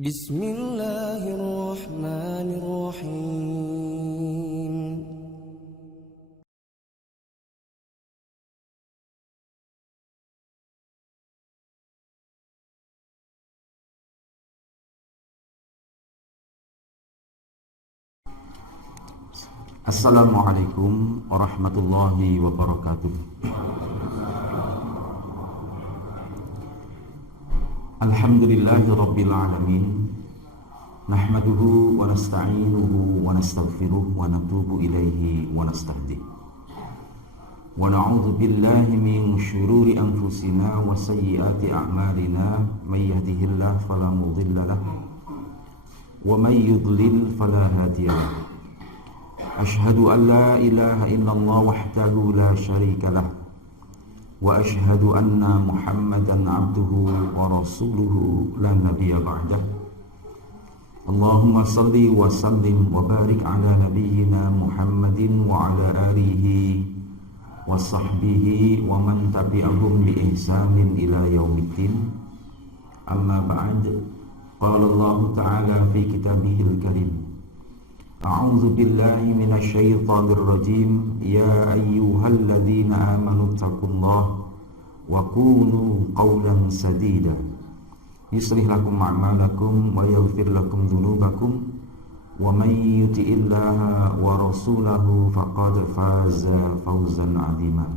Bismillahirrahmanirrahim. Assalamualaikum warahmatullahi wabarakatuh. Alhamdulillahi rabbil alamin. Nahmaduhu wa nasta'inuhu wa nastaghfiruh wa natubu ilaihi wa nastahdih. Wa na'udzu billahi min syururi anfusina wa sayyiati a'malina. May yahdihillahu fala mudilla lahu wa may yudlil fala hadiya lahu. Ashhadu an la ilaha illallah wahdahu la syarika lah wa ashhadu anna Muhammadan abduhu wa rasuluhu la nabiyya ba'dah. Allahumma salli wa sallim wa barik ala nabiyyina Muhammadin wa ala alihi wa sahbihi wa man tabi'ahum bi ihsanin ila yaumiddin. Amma ba'd. Qala Allah ta'ala fi kitabihil karim. A'udzu billahi minasy syaithanir rajim. Ya ayyuhalladzina amanu taqullaha wa qulu qawlan sadida. Yuslih lakum a'malakum wa yaghfir lakum dzunubakum wa may yuti'illaha wa rasulahu faqad faza fawzan 'azima.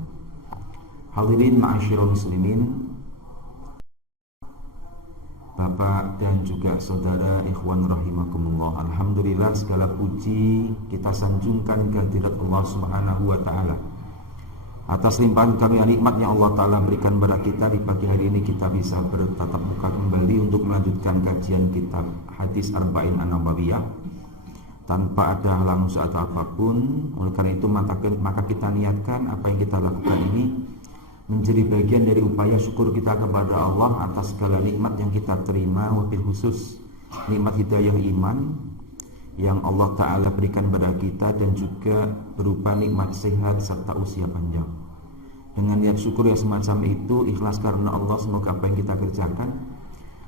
Hadirin ma'asyiral muslimin, Bapak dan juga saudara ikhwan rahimakumullah. Alhamdulillah, segala puji kita sanjungkan kehadirat Allah Subhanahu wa taala atas limpahan karunia nikmat yang Allah taala berikan kepada kita. Di pagi hari ini kita bisa bertatap muka kembali untuk melanjutkan kajian kitab Hadis Arba'in An-Nawawiyah tanpa ada halangan atau apapun. Oleh karena itu maka kita niatkan apa yang kita lakukan ini menjadi bagian dari upaya syukur kita kepada Allah atas segala nikmat yang kita terima, wabil khusus nikmat hidayah iman yang Allah Ta'ala berikan kepada kita, dan juga berupa nikmat sehat serta usia panjang. Dengan niat syukur yang semacam itu, ikhlas karena Allah, semoga apa yang kita kerjakan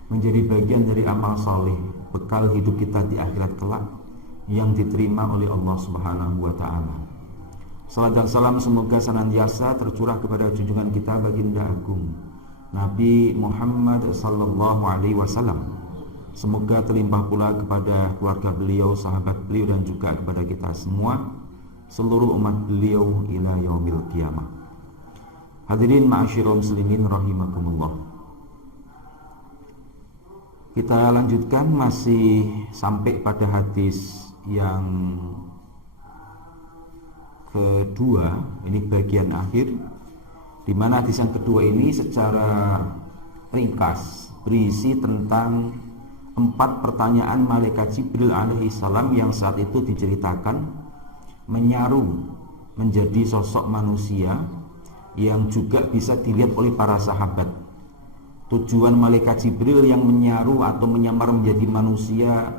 menjadi bagian dari amal saleh, bekal hidup kita di akhirat kelak yang diterima oleh Allah Subhanahu wa Ta'ala. Salat dan salam semoga senantiasa tercurah kepada junjungan kita baginda agung Nabi Muhammad sallallahu alaihi wasallam. Semoga terlimpah pula kepada keluarga beliau, sahabat beliau, dan juga kepada kita semua, seluruh umat beliau ila yaumil qiyamah. Hadirin ma'asyiral muslimin rahimakumullah. Kita lanjutkan, masih sampai pada hadis yang kedua, ini bagian akhir, di mana hadis yang kedua ini secara ringkas berisi tentang 4 pertanyaan malaikat Jibril alaihi salam yang saat itu diceritakan menyaru menjadi sosok manusia yang juga bisa dilihat oleh para sahabat. Tujuan malaikat Jibril yang menyaru atau menyamar menjadi manusia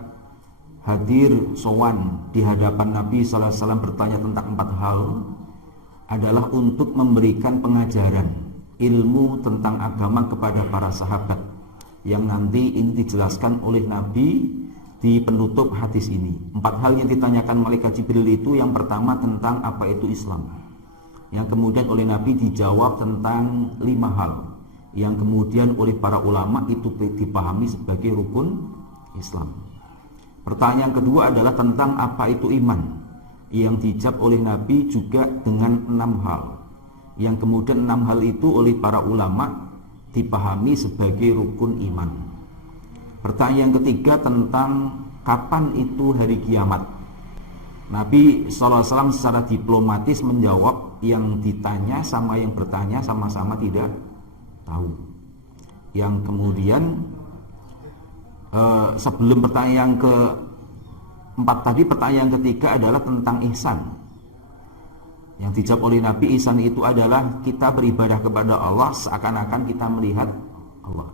hadir sowan di hadapan Nabi sallallahu alaihi wasallam bertanya tentang 4 hal adalah untuk memberikan pengajaran ilmu tentang agama kepada para sahabat, yang nanti ini dijelaskan oleh Nabi di penutup hadis ini. 4 hal yang ditanyakan malaikat Jibril itu, yang pertama tentang apa itu Islam, yang kemudian oleh Nabi dijawab tentang 5 hal, yang kemudian oleh para ulama itu dipahami sebagai rukun Islam. Pertanyaan kedua adalah tentang apa itu iman, yang dijawab oleh Nabi juga dengan 6 hal, yang kemudian 6 hal itu oleh para ulama dipahami sebagai rukun iman. Pertanyaan ketiga tentang kapan itu hari kiamat. Nabi SAW secara diplomatis menjawab yang ditanya sama yang bertanya sama-sama tidak tahu. Yang kemudian sebelum pertanyaan keempat tadi, pertanyaan ketiga adalah tentang ihsan. Yang dijawab oleh Nabi, ihsan itu adalah kita beribadah kepada Allah seakan-akan kita melihat Allah.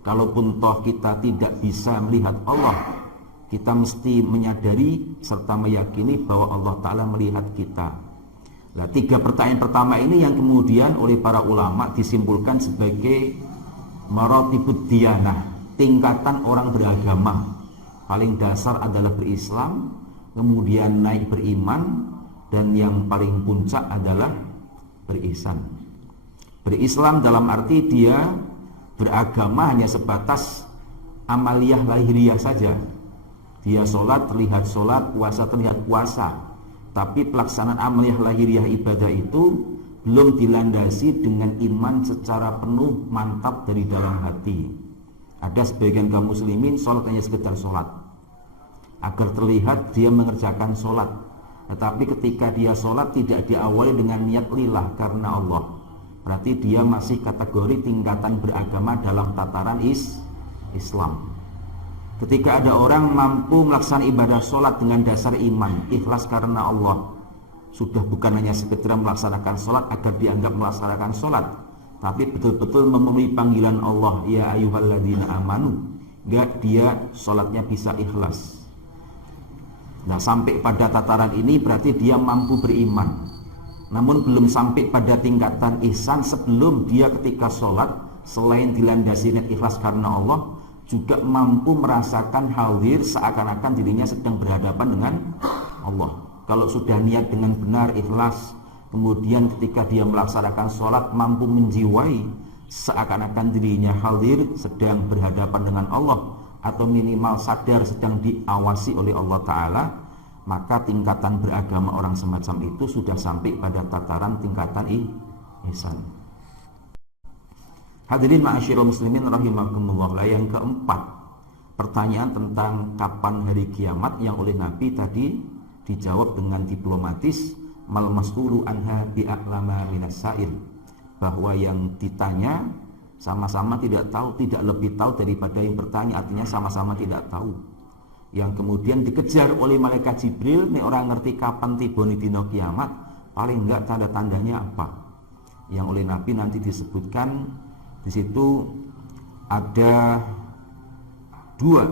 Kalaupun toh kita tidak bisa melihat Allah, kita mesti menyadari serta meyakini bahwa Allah Ta'ala melihat kita. Nah, 3 pertanyaan pertama ini yang kemudian oleh para ulama disimpulkan sebagai maratibud diyanah, tingkatan orang beragama. Paling dasar adalah berislam, kemudian naik beriman, dan yang paling puncak adalah berihsan. Berislam dalam arti dia beragama hanya sebatas amaliyah lahiriah saja. Dia sholat terlihat sholat, puasa terlihat puasa, tapi pelaksanaan amaliyah lahiriah ibadah itu belum dilandasi dengan iman secara penuh mantap dari dalam hati. Ada sebagian kaum muslimin sholat hanya sekedar sholat, agar terlihat dia mengerjakan sholat, tetapi ketika dia sholat tidak diawali dengan niat lillah karena Allah, berarti dia masih kategori tingkatan beragama dalam tataran Islam. Ketika ada orang mampu melaksanakan ibadah sholat dengan dasar iman, ikhlas karena Allah, sudah bukan hanya sekedar melaksanakan sholat agar dianggap melaksanakan sholat, tapi betul-betul memenuhi panggilan Allah, ya ayyuhalladzina amanu, enggak, dia sholatnya bisa ikhlas. Nah, sampai pada tataran ini berarti dia mampu beriman. Namun belum sampai pada tingkatan ihsan sebelum dia ketika sholat, selain dilandasi niat ikhlas karena Allah, juga mampu merasakan hadir seakan-akan dirinya sedang berhadapan dengan Allah. Kalau sudah niat dengan benar, ikhlas, kemudian ketika dia melaksanakan sholat mampu menjiwai seakan-akan dirinya hadir sedang berhadapan dengan Allah, atau minimal sadar sedang diawasi oleh Allah Ta'ala, maka tingkatan beragama orang semacam itu sudah sampai pada tataran tingkatan ihsan. Hadirin ma'asyiral muslimin rahimakumullah. Yang keempat, pertanyaan tentang kapan hari kiamat yang oleh Nabi tadi dijawab dengan diplomatis, mal mas'ulu anha bi'a'lama minas sa'il, bahwa yang ditanya sama-sama tidak tahu, tidak lebih tahu daripada yang bertanya, artinya sama-sama tidak tahu. Yang kemudian dikejar oleh malaikat Jibril, nih orang ngerti kapan tiba dino kiamat, paling enggak tanda-tandanya apa. Yang oleh Nabi nanti disebutkan di situ ada dua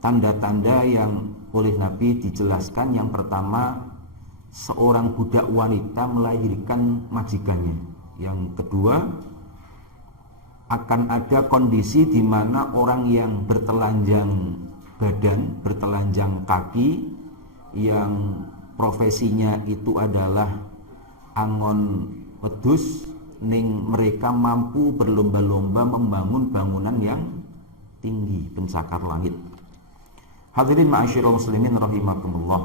tanda-tanda yang oleh Nabi dijelaskan. Yang pertama, seorang budak wanita melahirkan majikannya. Yang kedua, akan ada kondisi di mana orang yang bertelanjang badan, bertelanjang kaki, yang profesinya itu adalah angon wedus, ning mereka mampu berlomba-lomba membangun bangunan yang tinggi, pencakar langit. Hadirin ma'asyiral muslimin rahimakumullah.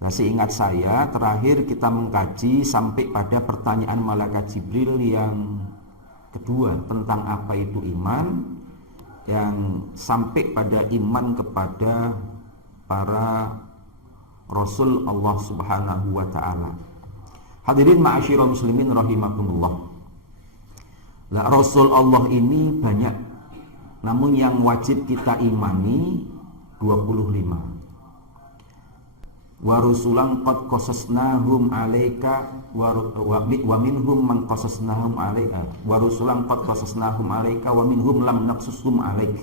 Nah, seingat saya terakhir kita mengkaji sampai pada pertanyaan malaikat Jibril yang kedua tentang apa itu iman, yang sampai pada iman kepada para Rasul Allah Subhanahu wa ta'ala. Hadirin ma'asyiral muslimin rahimakumullah. Lah, Rasul Allah ini banyak, namun yang wajib kita imani 25. Wa rusulan qad qasasnahum 'alaika wa minhum man qasasnahum 'alaika wa rusulan qad qasasnahum 'alaika wa minhum lam naqsushum 'alaik.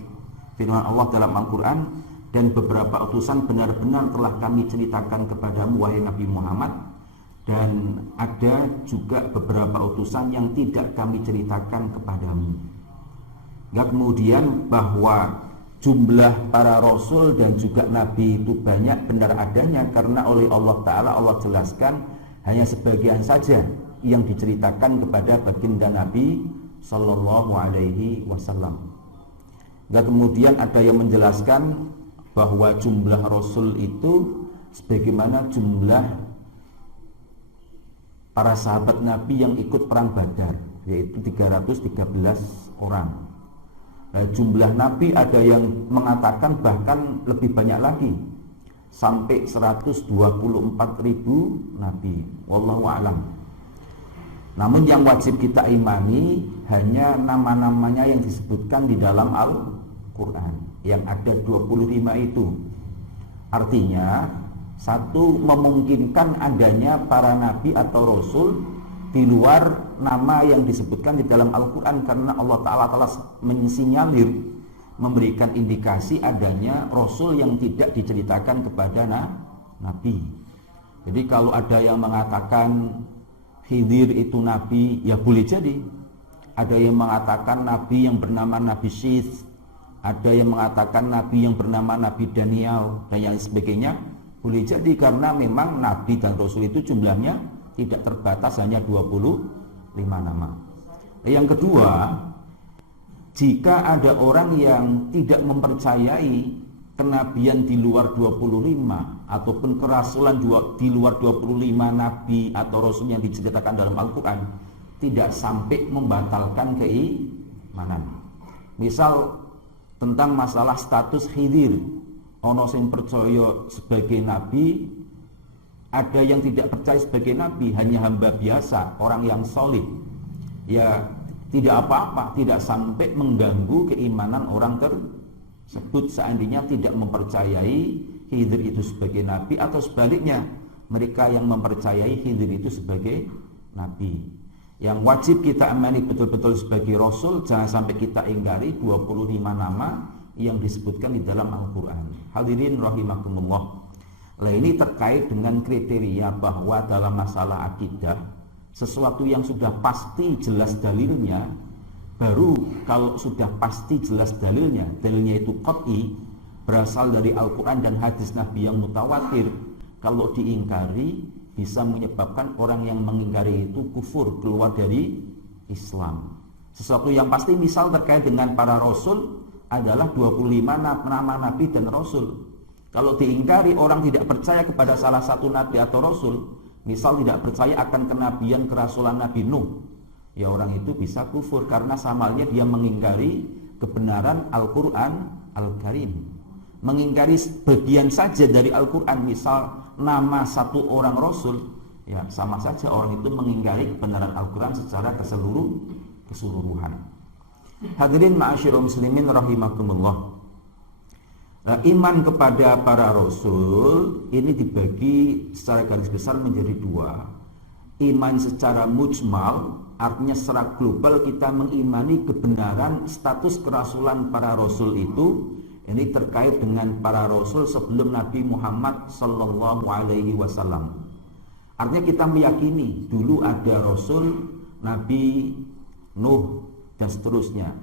Firman Allah dalam Al-Qur'an, dan beberapa utusan benar-benar telah kami ceritakan kepadamu wahai Nabi Muhammad, dan ada juga beberapa utusan yang tidak kami ceritakan kepadamu. Ya, kemudian bahwa jumlah para rasul dan juga nabi itu banyak, benar adanya, karena oleh Allah Ta'ala Allah jelaskan hanya sebagian saja yang diceritakan kepada baginda Nabi Sallallahu Alaihi Wasallam. Dan kemudian ada yang menjelaskan bahwa jumlah rasul itu sebagaimana jumlah para sahabat Nabi yang ikut perang Badar, yaitu 313 orang. Nah, jumlah Nabi ada yang mengatakan bahkan lebih banyak lagi, sampai 124.000 Nabi. Wallahu a'lam. Namun yang wajib kita imani hanya nama-namanya yang disebutkan di dalam Al-Quran, yang ada 25 itu. Artinya, satu, memungkinkan adanya para nabi atau rasul di luar nama yang disebutkan di dalam Al-Quran, karena Allah Ta'ala telah mensinyalir, memberikan indikasi adanya rasul yang tidak diceritakan kepada nabi. Jadi kalau ada yang mengatakan Khidir itu nabi, ya boleh jadi. Ada yang mengatakan nabi yang bernama Nabi Syith, Ada yang mengatakan nabi yang bernama Nabi Daniel dan yang sebagainya. Boleh jadi karena memang nabi dan rasul itu jumlahnya tidak terbatas, hanya 25 nama. Yang kedua, jika ada orang yang tidak mempercayai kenabian di luar 25 ataupun kerasulan di luar 25 nabi atau rasul yang diceritakan dalam Al-Quran, tidak sampai membatalkan keimanan. Misal tentang masalah status Khidir, ono sing percaya sebagai nabi, ada yang tidak percaya sebagai nabi, hanya hamba biasa, orang yang solid, ya tidak apa-apa, tidak sampai mengganggu keimanan orang tersebut seandainya tidak mempercayai Khidir itu sebagai nabi, atau sebaliknya mereka yang mempercayai Khidir itu sebagai nabi. Yang wajib kita amani betul-betul sebagai rasul, jangan sampai kita ingkari 25 nama yang disebutkan di dalam Al-Quran. Hadirin rahimakumullah. Nah, ini terkait dengan kriteria bahwa dalam masalah akidah, sesuatu yang sudah pasti jelas dalilnya, baru kalau sudah pasti jelas dalilnya itu qat'i, berasal dari Al-Quran dan hadis Nabi yang mutawatir, kalau diingkari bisa menyebabkan orang yang mengingkari itu kufur, keluar dari Islam. Sesuatu yang pasti misal terkait dengan para rasul adalah 25 nama nabi dan rasul. Kalau diingkari, orang tidak percaya kepada salah satu nabi atau rasul, misal tidak percaya akan kenabian kerasulan Nabi Nuh, ya orang itu bisa kufur karena samalnya dia mengingkari kebenaran Al-Quran Al-Karim. Mengingkari sebagian saja dari Al-Quran, misal nama satu orang rasul, ya sama saja orang itu mengingkari kebenaran Al-Quran secara keseluruhan. Hadirin ma'asyiral muslimin rahimakumullah. Iman kepada para rasul ini dibagi secara garis besar menjadi dua. Iman secara mujmal, artinya secara global kita mengimani kebenaran status kerasulan para rasul itu. Ini terkait dengan para rasul sebelum Nabi Muhammad Sallallahu Alaihi Wasallam. Artinya kita meyakini dulu ada rasul, Nabi Nuh dan seterusnya.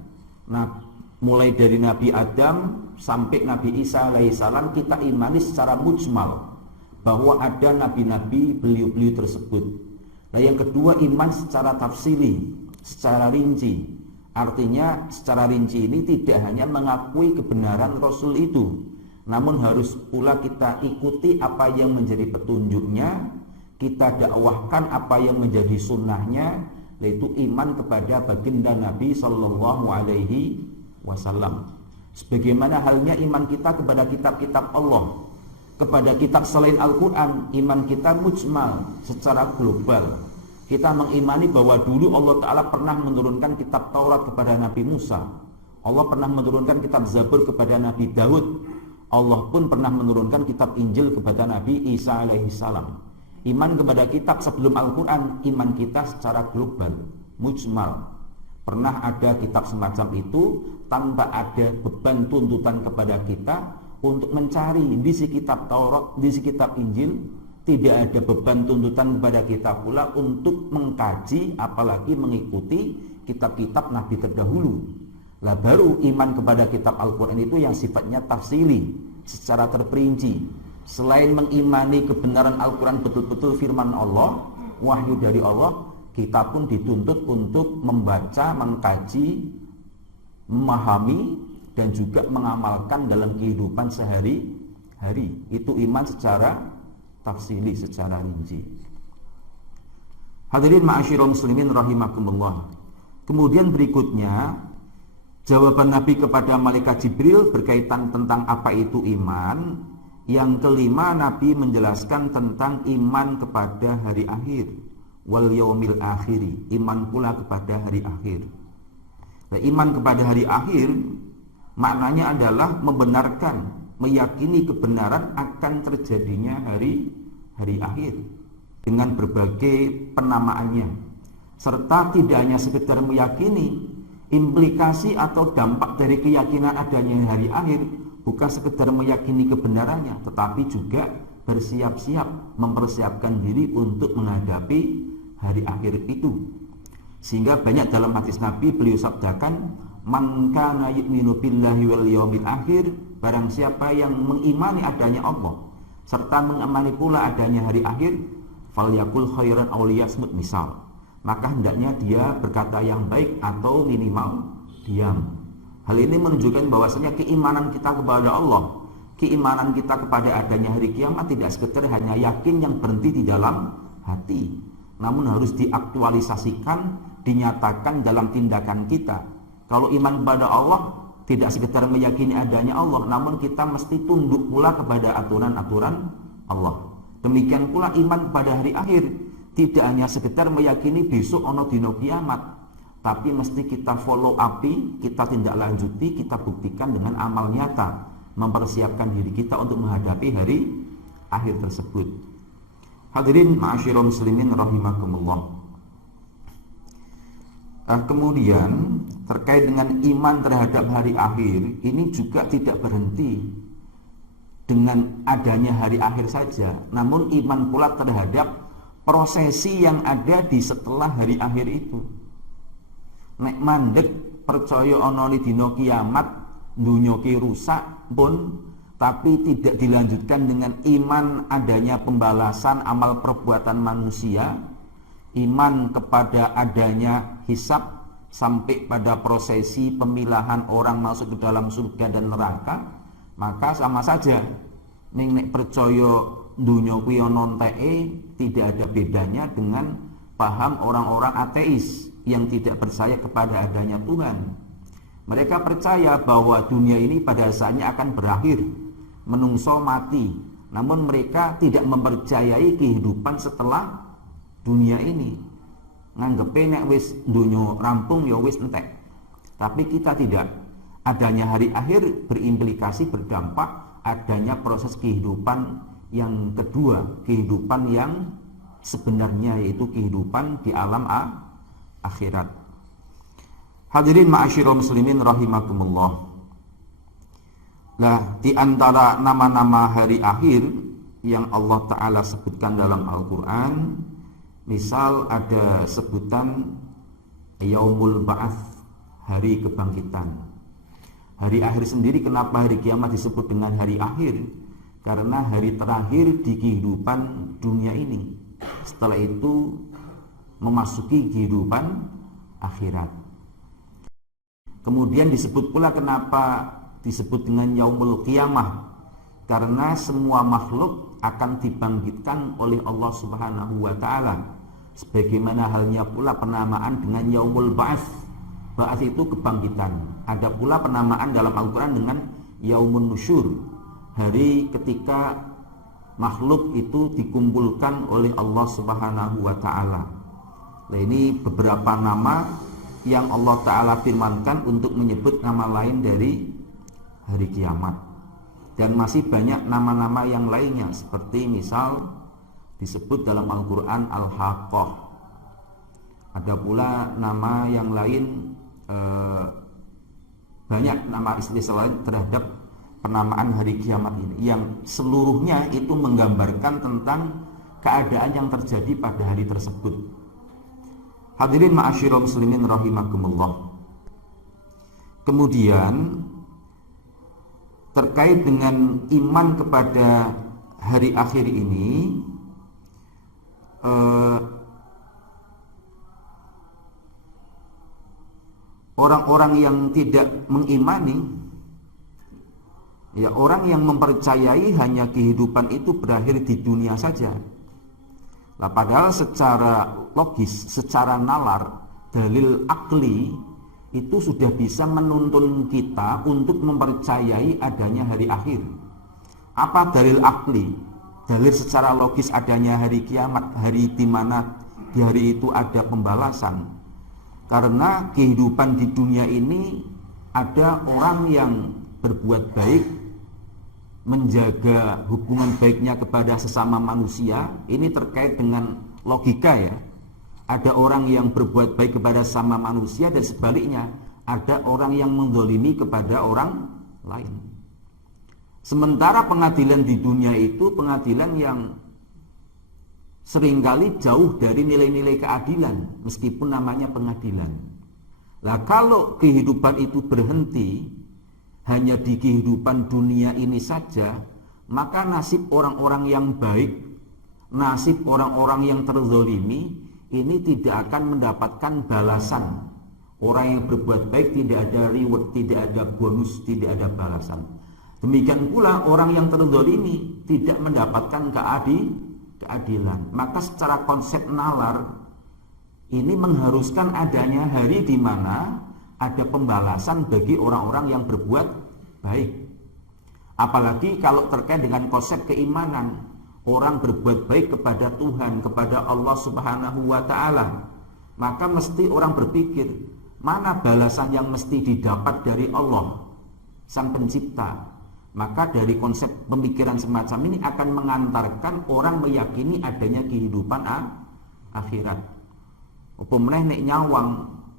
Nah, mulai dari Nabi Adam sampai Nabi Isa alaihissalam kita imani secara mujmal bahwa ada nabi-nabi beliau-beliau tersebut. Nah, yang kedua iman secara tafsili, secara rinci. Artinya secara rinci ini tidak hanya mengakui kebenaran Rasul itu, namun harus pula kita ikuti apa yang menjadi petunjuknya, kita dakwahkan apa yang menjadi sunnahnya, yaitu iman kepada baginda Nabi Sallallahu Alaihi Wasallam. Sebagaimana halnya iman kita kepada kitab-kitab Allah, kepada kitab selain Al-Quran, iman kita mujmal secara global. Kita mengimani bahwa dulu Allah Ta'ala pernah menurunkan kitab Taurat kepada Nabi Musa. Allah pernah menurunkan kitab Zabur kepada Nabi Daud. Allah pun pernah menurunkan kitab Injil kepada Nabi Isa alaihissalam. Iman kepada kitab sebelum Al-Quran, iman kita secara global, mujmal. Pernah ada kitab semacam itu tanpa ada beban tuntutan kepada kita untuk mencari di si kitab Taurat, di si kitab Injil. Tidak ada beban tuntutan kepada kita pula untuk mengkaji apalagi mengikuti kitab-kitab Nabi terdahulu. Lah baru iman kepada kitab Al-Quran itu yang sifatnya tafsili, secara terperinci. Selain mengimani kebenaran Al-Quran betul-betul firman Allah, wahyu dari Allah, kita pun dituntut untuk membaca, mengkaji, memahami dan juga mengamalkan dalam kehidupan sehari-hari. Itu iman secara tafsili, secara rinci. Hadirin ma'asyiral muslimin rahimakumullah. Kemudian berikutnya jawaban Nabi kepada malaikat Jibril berkaitan tentang apa itu iman. Yang kelima, Nabi menjelaskan tentang iman kepada hari akhir, wal yaumil akhiri, iman pula kepada hari akhir. Nah, iman kepada hari akhir maknanya adalah membenarkan, meyakini kebenaran akan terjadinya hari akhir dengan berbagai penamaannya, serta tidak hanya sekedar meyakini, implikasi atau dampak dari keyakinan adanya hari akhir bukan sekedar meyakini kebenarannya, tetapi juga bersiap-siap mempersiapkan diri untuk menghadapi hari akhir itu. Sehingga banyak dalam hadis Nabi beliau sabdakan, Man kana yu'minu billahi wal yaumil akhir, barang siapa yang mengimani adanya Allah serta mengimani pula adanya hari akhir, falyakul khairan aw liyasmut, misal, maka hendaknya dia berkata yang baik atau minimal diam. Hal ini menunjukkan bahwasanya keimanan kita kepada Allah, keimanan kita kepada adanya hari kiamat tidak sekedar hanya yakin yang berhenti di dalam hati, namun harus diaktualisasikan, dinyatakan dalam tindakan kita. Kalau iman kepada Allah tidak sekedar meyakini adanya Allah, namun kita mesti tunduk pula kepada aturan-aturan Allah. Demikian pula iman kepada hari akhir, tidak hanya sekedar meyakini besok ono dino kiamat, tapi mesti kita follow upi, kita tindak lanjuti, kita buktikan dengan amal nyata, mempersiapkan diri kita untuk menghadapi hari akhir tersebut. Hadirin ma'asyiral muslimin rahimakumullah. Kemudian terkait dengan iman terhadap hari akhir, ini juga tidak berhenti dengan adanya hari akhir saja, namun iman pula terhadap prosesi yang ada di setelah hari akhir itu. Nek mandek percaya ana dina kiamat, dunya ki rusak pun, tapi tidak dilanjutkan dengan iman adanya pembalasan amal perbuatan manusia, iman kepada adanya hisab sampai pada prosesi pemilahan orang masuk ke dalam surga dan neraka, maka sama saja nek percaya dunya kuwi ana enteke, tidak ada bedanya dengan paham orang-orang ateis yang tidak percaya kepada adanya Tuhan. Mereka percaya bahwa dunia ini pada asalnya akan berakhir, menungso mati, namun mereka tidak mempercayai kehidupan setelah dunia ini. Nganggepe nek wis dunya rampung ya wis entek. Tapi kita tidak. Adanya hari akhir berimplikasi, berdampak adanya proses kehidupan yang kedua, kehidupan yang sebenarnya, yaitu kehidupan di alam akhirat. Hadirin ma'asyiral muslimin rahimakumullah. Nah, di antara nama-nama hari akhir yang Allah Ta'ala sebutkan dalam Al-Quran, misal ada sebutan Yaumul Ba'ats, hari kebangkitan. Hari akhir sendiri, kenapa hari kiamat disebut dengan hari akhir? Karena hari terakhir di kehidupan dunia ini. Setelah itu memasuki kehidupan akhirat. Kemudian disebut pula kenapa disebut dengan Yaumul Qiyamah, karena semua makhluk akan dibangkitkan oleh Allah Subhanahu wa Ta'ala. Sebagaimana halnya pula penamaan dengan Yaumul Ba'ats. Ba'ats itu kebangkitan. Ada pula penamaan dalam Al-Quran dengan Yaumun Nusyur, hari ketika makhluk itu dikumpulkan oleh Allah Subhanahu wa Ta'ala. Nah, ini beberapa nama yang Allah Ta'ala firmankan untuk menyebut nama lain dari hari kiamat. Dan masih banyak nama-nama yang lainnya, seperti misal disebut dalam Al-Quran Al-Haqqah. Ada pula nama yang lain, banyak nama istilah lain terhadap penamaan hari kiamat ini, yang seluruhnya itu menggambarkan tentang keadaan yang terjadi pada hari tersebut. Hadirin ma'asyiral muslimin rahimakumullah. Kemudian terkait dengan iman kepada hari akhir ini, orang-orang yang tidak mengimani, ya, orang yang mempercayai hanya kehidupan itu berakhir di dunia saja. Nah, padahal secara logis, secara nalar, dalil akli itu sudah bisa menuntun kita untuk mempercayai adanya hari akhir. Apa dalil akli? Dalil secara logis adanya hari kiamat, hari di mana di hari itu ada pembalasan. Karena kehidupan di dunia ini ada orang yang berbuat baik, menjaga hubungan baiknya kepada sesama manusia. Ini terkait dengan logika, ya. Ada orang yang berbuat baik kepada sesama manusia, dan sebaliknya ada orang yang menzalimi kepada orang lain. Sementara pengadilan di dunia itu pengadilan yang seringkali jauh dari nilai-nilai keadilan, meskipun namanya pengadilan. Nah, kalau kehidupan itu berhenti hanya di kehidupan dunia ini saja, maka nasib orang-orang yang baik, nasib orang-orang yang terzolimi ini tidak akan mendapatkan balasan. Orang yang berbuat baik tidak ada reward, tidak ada bonus, tidak ada balasan. Demikian pula orang yang terzolimi tidak mendapatkan keadilan. Maka secara konsep nalar ini mengharuskan adanya hari di mana ada pembalasan bagi orang-orang yang berbuat baik. Apalagi kalau terkait dengan konsep keimanan, orang berbuat baik kepada Tuhan, kepada Allah Subhanahu wa taala, maka mesti orang berpikir, mana balasan yang mesti didapat dari Allah Sang Pencipta. Maka dari konsep pemikiran semacam ini akan mengantarkan orang meyakini adanya kehidupan akhirat. Apa meneh nek nyawang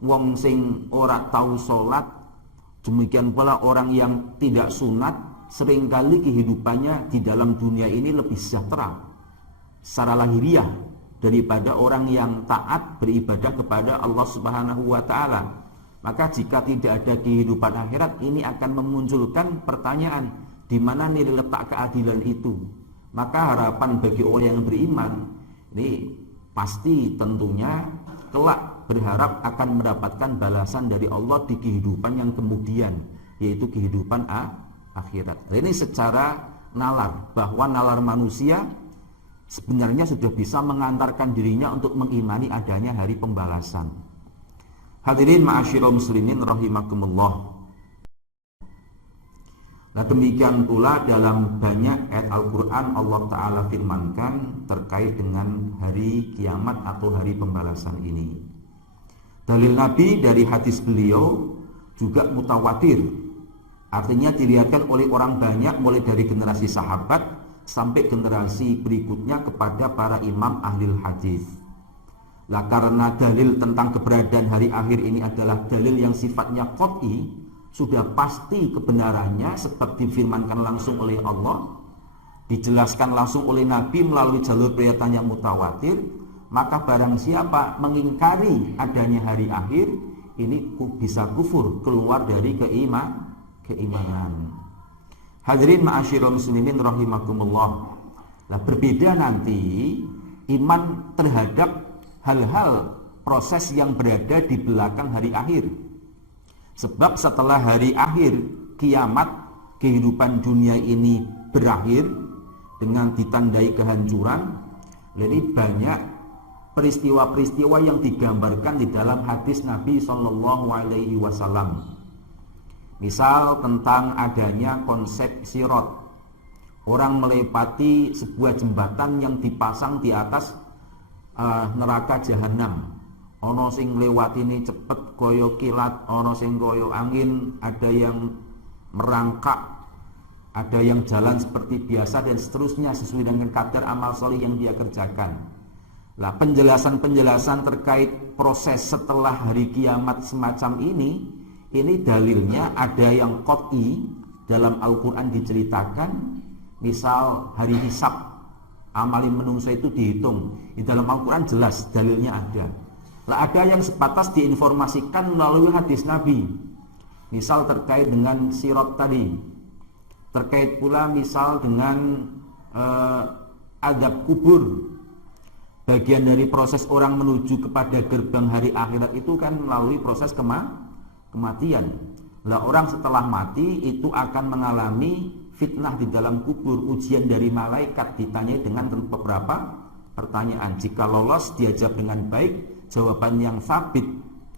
wong sing ora tahu salat, demikian pula orang yang tidak sunat, seringkali kehidupannya di dalam dunia ini lebih sejahtera secara lahiriah daripada orang yang taat beribadah kepada Allah Subhanahu wa taala. Maka jika tidak ada kehidupan akhirat, ini akan memunculkan pertanyaan, di mana nilai letak keadilan itu? Maka harapan bagi orang yang beriman ini pasti tentunya kelak berharap akan mendapatkan balasan dari Allah di kehidupan yang kemudian, yaitu kehidupan akhirat. Ini secara nalar, bahwa nalar manusia sebenarnya sudah bisa mengantarkan dirinya untuk mengimani adanya hari pembalasan. Hadirin ma'asyiral muslimin rahimakumullah. Nah, demikian pula dalam banyak ayat Al-Quran Allah Ta'ala firmankan terkait dengan hari kiamat atau hari pembalasan ini. Dalil Nabi dari hadis beliau juga mutawatir, artinya dilihatkan oleh orang banyak, mulai dari generasi sahabat sampai generasi berikutnya kepada para imam ahli hadis. Lah, karena dalil tentang keberadaan hari akhir ini adalah dalil yang sifatnya qat'i, sudah pasti kebenarannya, seperti difirmankan langsung oleh Allah, dijelaskan langsung oleh Nabi melalui jalur pernyataan yang mutawatir, maka barang siapa mengingkari adanya hari akhir, ini bisa kufur, keluar dari keimanan. Hadirin ma'asyiral muslimin rahimakumullah. Nah, berbeda nanti iman terhadap hal-hal proses yang berada di belakang hari akhir. Sebab setelah hari akhir kiamat, kehidupan dunia ini berakhir dengan ditandai kehancuran. Jadi banyak peristiwa-peristiwa yang digambarkan di dalam hadis Nabi Shallallahu Alaihi Wasallam. Misal tentang adanya konsep sirat, orang melewati sebuah jembatan yang dipasang di atas neraka jahanam. Ono sing lewat ini cepet koyo kilat, ono sing koyo angin, ada yang merangkak, ada yang jalan seperti biasa, dan seterusnya sesuai dengan kadar amal soleh yang dia kerjakan. Lah, penjelasan-penjelasan terkait proses setelah hari kiamat semacam ini dalilnya ada yang qat'i dalam Al-Quran diceritakan. Misal hari hisab, amalin menungso itu dihitung, di dalam Al-Quran jelas dalilnya ada. Lah, ada yang sebatas diinformasikan melalui hadis Nabi, misal terkait dengan sirat tadi, terkait pula misal dengan azab kubur. Bagian dari proses orang menuju kepada gerbang hari akhirat itu kan melalui proses kematian. Lah, orang setelah mati itu akan mengalami fitnah di dalam kubur, ujian dari malaikat, ditanyai dengan beberapa pertanyaan. Jika lolos diajab dengan baik, jawaban yang sabit,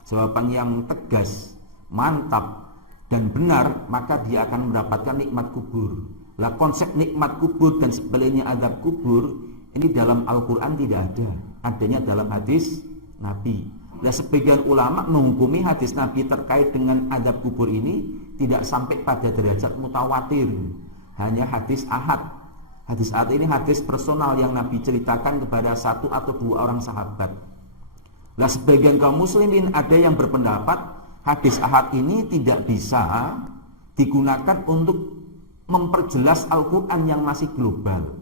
jawaban yang tegas, mantap dan benar, maka dia akan mendapatkan nikmat kubur. Lah, konsep nikmat kubur dan sebelahnya azab kubur ini dalam Al-Quran tidak ada, adanya dalam hadis Nabi. Nah, sebagian ulama menghukumi hadis Nabi terkait dengan azab kubur ini tidak sampai pada derajat mutawatir, hanya hadis ahad. Hadis ahad ini hadis personal yang Nabi ceritakan kepada satu atau dua orang sahabat. Nah, sebagian kaum muslimin ada yang berpendapat hadis ahad ini tidak bisa digunakan untuk memperjelas Al-Quran yang masih global,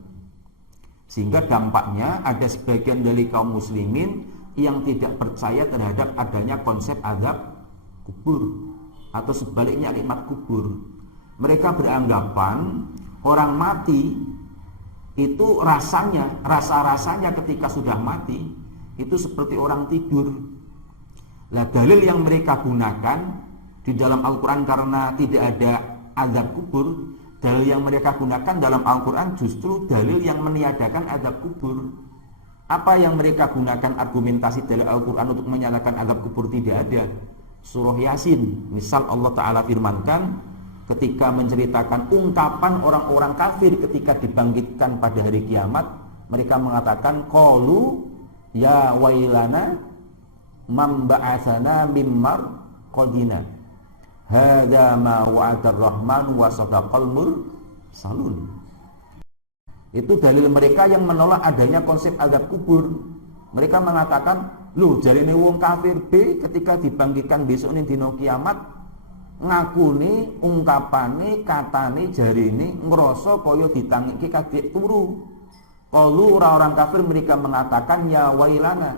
sehingga dampaknya ada sebagian dari kaum muslimin yang tidak percaya terhadap adanya konsep azab kubur, atau sebaliknya nikmat kubur. Mereka beranggapan orang mati itu rasa-rasanya ketika sudah mati itu seperti orang tidur. Nah, dalil yang mereka gunakan di dalam Al-Quran karena tidak ada azab kubur, dalil yang mereka gunakan dalam Al-Quran justru dalil yang meniadakan azab kubur. Apa yang mereka gunakan argumentasi dari Al-Quran untuk menyatakan azab kubur tidak ada? Surah Yasin, misal Allah Ta'ala firmankan ketika menceritakan ungkapan orang-orang kafir ketika dibangkitkan pada hari kiamat, mereka mengatakan qalu ya wailana man ba'atsana mimmar qadina hadza ma wa'adar rahman wa sadaqal mursalun. Itu dalil mereka yang menolak adanya konsep azab kubur. Mereka mengatakan, "Lho, jarine wong kafir B ketika dibangkitkan besok ning dina kiamat ngakune ungkapane katane jarine ngrasa kaya ditangiki kadek turu." Kalau orang-orang kafir mereka mengatakan ya wailana,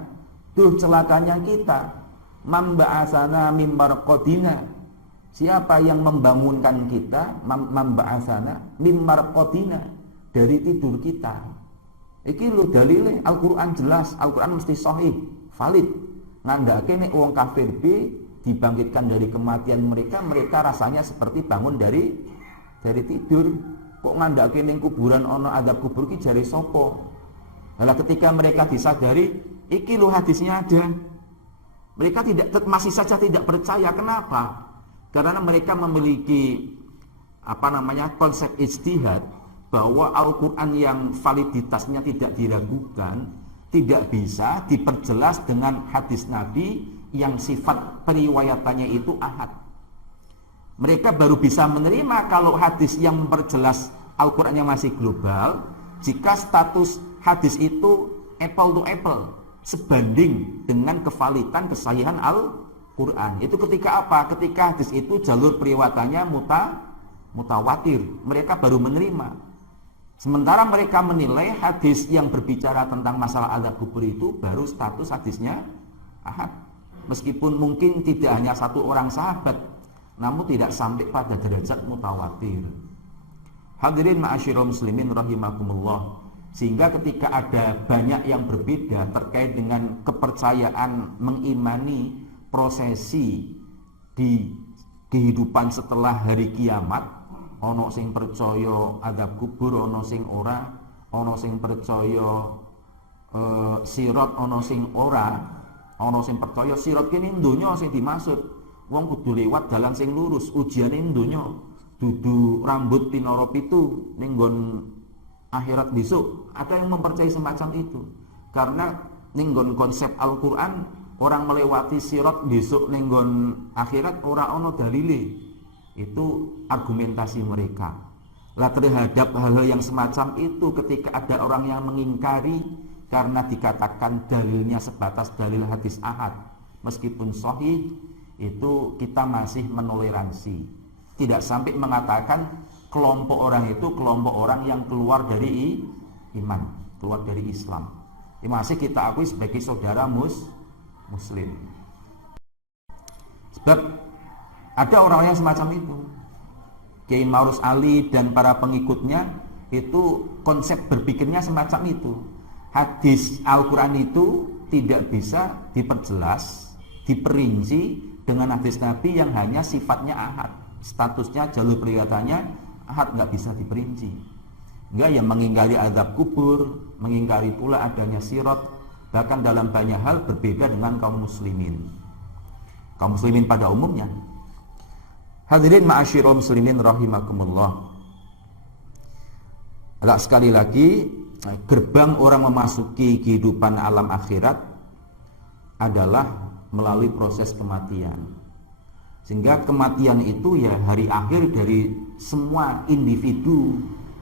duh celakanya kita, mamba'asana mimbar qadina. Siapa yang membangunkan kita, mamba'asana mimbar qadina, dari tidur kita. Iki lho dalile Al-Qur'an jelas, Al-Qur'an mesti sahih, valid. Ngandhake nek wong kafir B dibangkitkan dari kematian mereka rasanya seperti bangun dari tidur. Kok ngandhake ning kuburan ana azab kubur ki jare sapa? Lah ketika mereka disadari iki lho hadisnya ada, mereka masih saja tidak percaya. Kenapa? Karena mereka memiliki konsep ijtihad bahwa Al-Quran yang validitasnya tidak diragukan tidak bisa diperjelas dengan hadis Nabi yang sifat periwayatannya itu ahad. Mereka baru bisa menerima kalau hadis yang memperjelas Al-Quran yang masih global jika status hadis itu apple to apple, sebanding dengan kevalitan kesahihan Al-Quran. Itu ketika apa? Ketika hadis itu jalur periwayatannya mutawatir, mereka baru menerima. Sementara mereka menilai hadis yang berbicara tentang masalah azab kubur itu baru status hadisnya ahad. Meskipun mungkin tidak hanya satu orang sahabat, namun tidak sampai pada derajat mutawatir. Hadirin ma'asyiral muslimin rahimakumullah. Sehingga ketika ada banyak yang berbeda terkait dengan kepercayaan mengimani prosesi di kehidupan setelah hari kiamat, ana sing percaya azab kubur, ana sing ora, ana sing percaya sirat, ana sing ora, ana sing percaya sirat kene donya sing dimaksud. Wong kudu liwat dalan sing lurus, ujiane donya. Dudu rambut pinara pitu ning nggon akhirat besok. Ada yang mempercayai semacam itu. Karena ning nggon konsep Al-Qur'an orang melewati sirat besok ning nggon akhirat ora ana dalile. Itu argumentasi mereka. Lah terhadap hal-hal yang semacam itu ketika ada orang yang mengingkari karena dikatakan dalilnya sebatas dalil hadis ahad meskipun sahih, itu kita masih menoleransi. Tidak sampai mengatakan kelompok orang itu kelompok orang yang keluar dari iman, keluar dari Islam. Ini masih kita akui sebagai saudara muslim. Sebab ada orang yang semacam itu. Kiai Ma'ruf Ali dan para pengikutnya itu konsep berpikirnya semacam itu. Hadis Al-Quran itu tidak bisa diperjelas, diperinci dengan hadis Nabi yang hanya sifatnya ahad. Statusnya, jalur periwayatannya ahad, nggak bisa diperinci. Enggak, yang mengingkari azab kubur, mengingkari pula adanya sirat, bahkan dalam banyak hal berbeda dengan kaum muslimin. Kaum muslimin pada umumnya. Hadirin ma'asyiral muslimin rahimakumullah. Sekali lagi, gerbang orang memasuki kehidupan alam akhirat adalah melalui proses kematian. Sehingga kematian itu ya hari akhir dari semua individu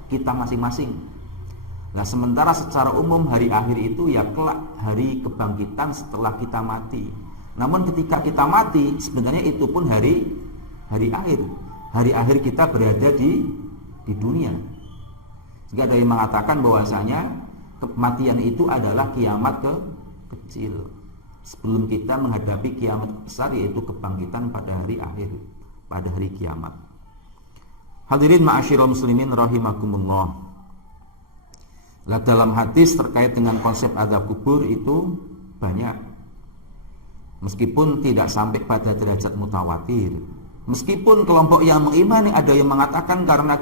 kita masing-masing. Nah, sementara secara umum hari akhir itu ya kelak hari kebangkitan setelah kita mati. Namun ketika kita mati sebenarnya itu pun hari akhir. Hari akhir kita berada di dunia. Jika ada yang mengatakan bahwasanya kematian itu adalah kiamat kecil. sebelum kita menghadapi kiamat besar, yaitu kebangkitan pada hari akhir, pada hari kiamat. Hadirin ma'asyiral muslimin rahimakumullah. Nah, dalam hadis terkait dengan konsep azab kubur itu banyak, meskipun tidak sampai pada derajat mutawatir. Meskipun kelompok yang mengimani ada yang mengatakan karena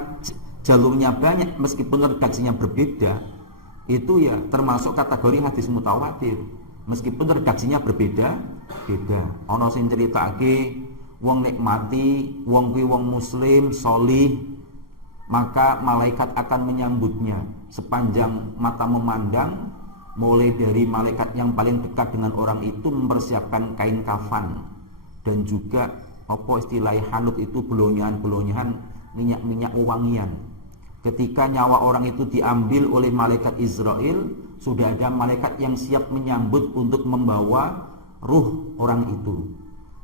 jalurnya banyak, meskipun redaksinya berbeda, itu ya termasuk kategori hadis mutawatir. Meskipun redaksinya berbeda, beda. Ono sing critakake wong nek mati, wong kuwi wong muslim solih, maka malaikat akan menyambutnya sepanjang mata memandang, mulai dari malaikat yang paling dekat dengan orang itu mempersiapkan kain kafan, dan juga apa istilah hanut itu belonyahan-belonyahan, minyak-minyak wangian. Ketika nyawa orang itu diambil oleh malaikat Israel, sudah ada malaikat yang siap menyambut untuk membawa ruh orang itu.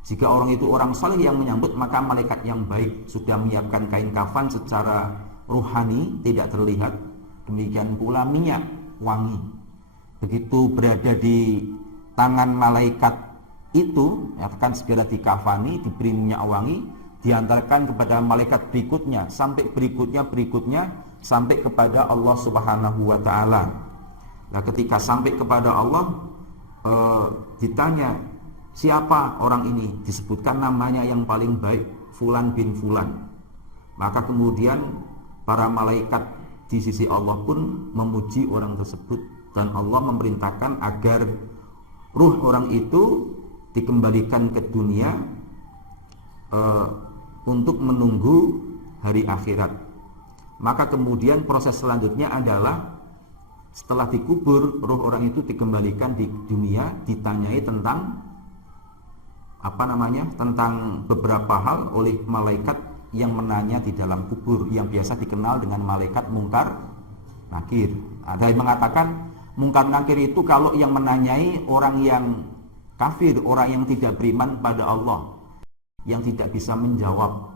Jika orang itu orang saleh yang menyambut, maka malaikat yang baik sudah menyiapkan kain kafan secara ruhani, tidak terlihat. Demikian pula minyak wangi. Begitu berada di tangan malaikat itu, akan segera dikafani, diberi minyak wangi, diantarkan kepada malaikat berikutnya, sampai berikutnya, sampai kepada Allah Subhanahu wa ta'ala. Nah, ketika sampai kepada Allah, ditanya siapa orang ini, disebutkan namanya yang paling baik, Fulan bin Fulan. Maka kemudian para malaikat di sisi Allah pun memuji orang tersebut, dan Allah memerintahkan agar ruh orang itu dikembalikan ke dunia untuk menunggu hari akhirat. Maka kemudian proses selanjutnya adalah setelah dikubur, ruh orang itu dikembalikan di dunia, ditanyai tentang tentang beberapa hal oleh malaikat yang menanya di dalam kubur, yang biasa dikenal dengan malaikat mungkar nakir. Ada yang mengatakan mungkar nakir itu kalau yang menanyai orang yang kafir, orang yang tidak beriman pada Allah, yang tidak bisa menjawab.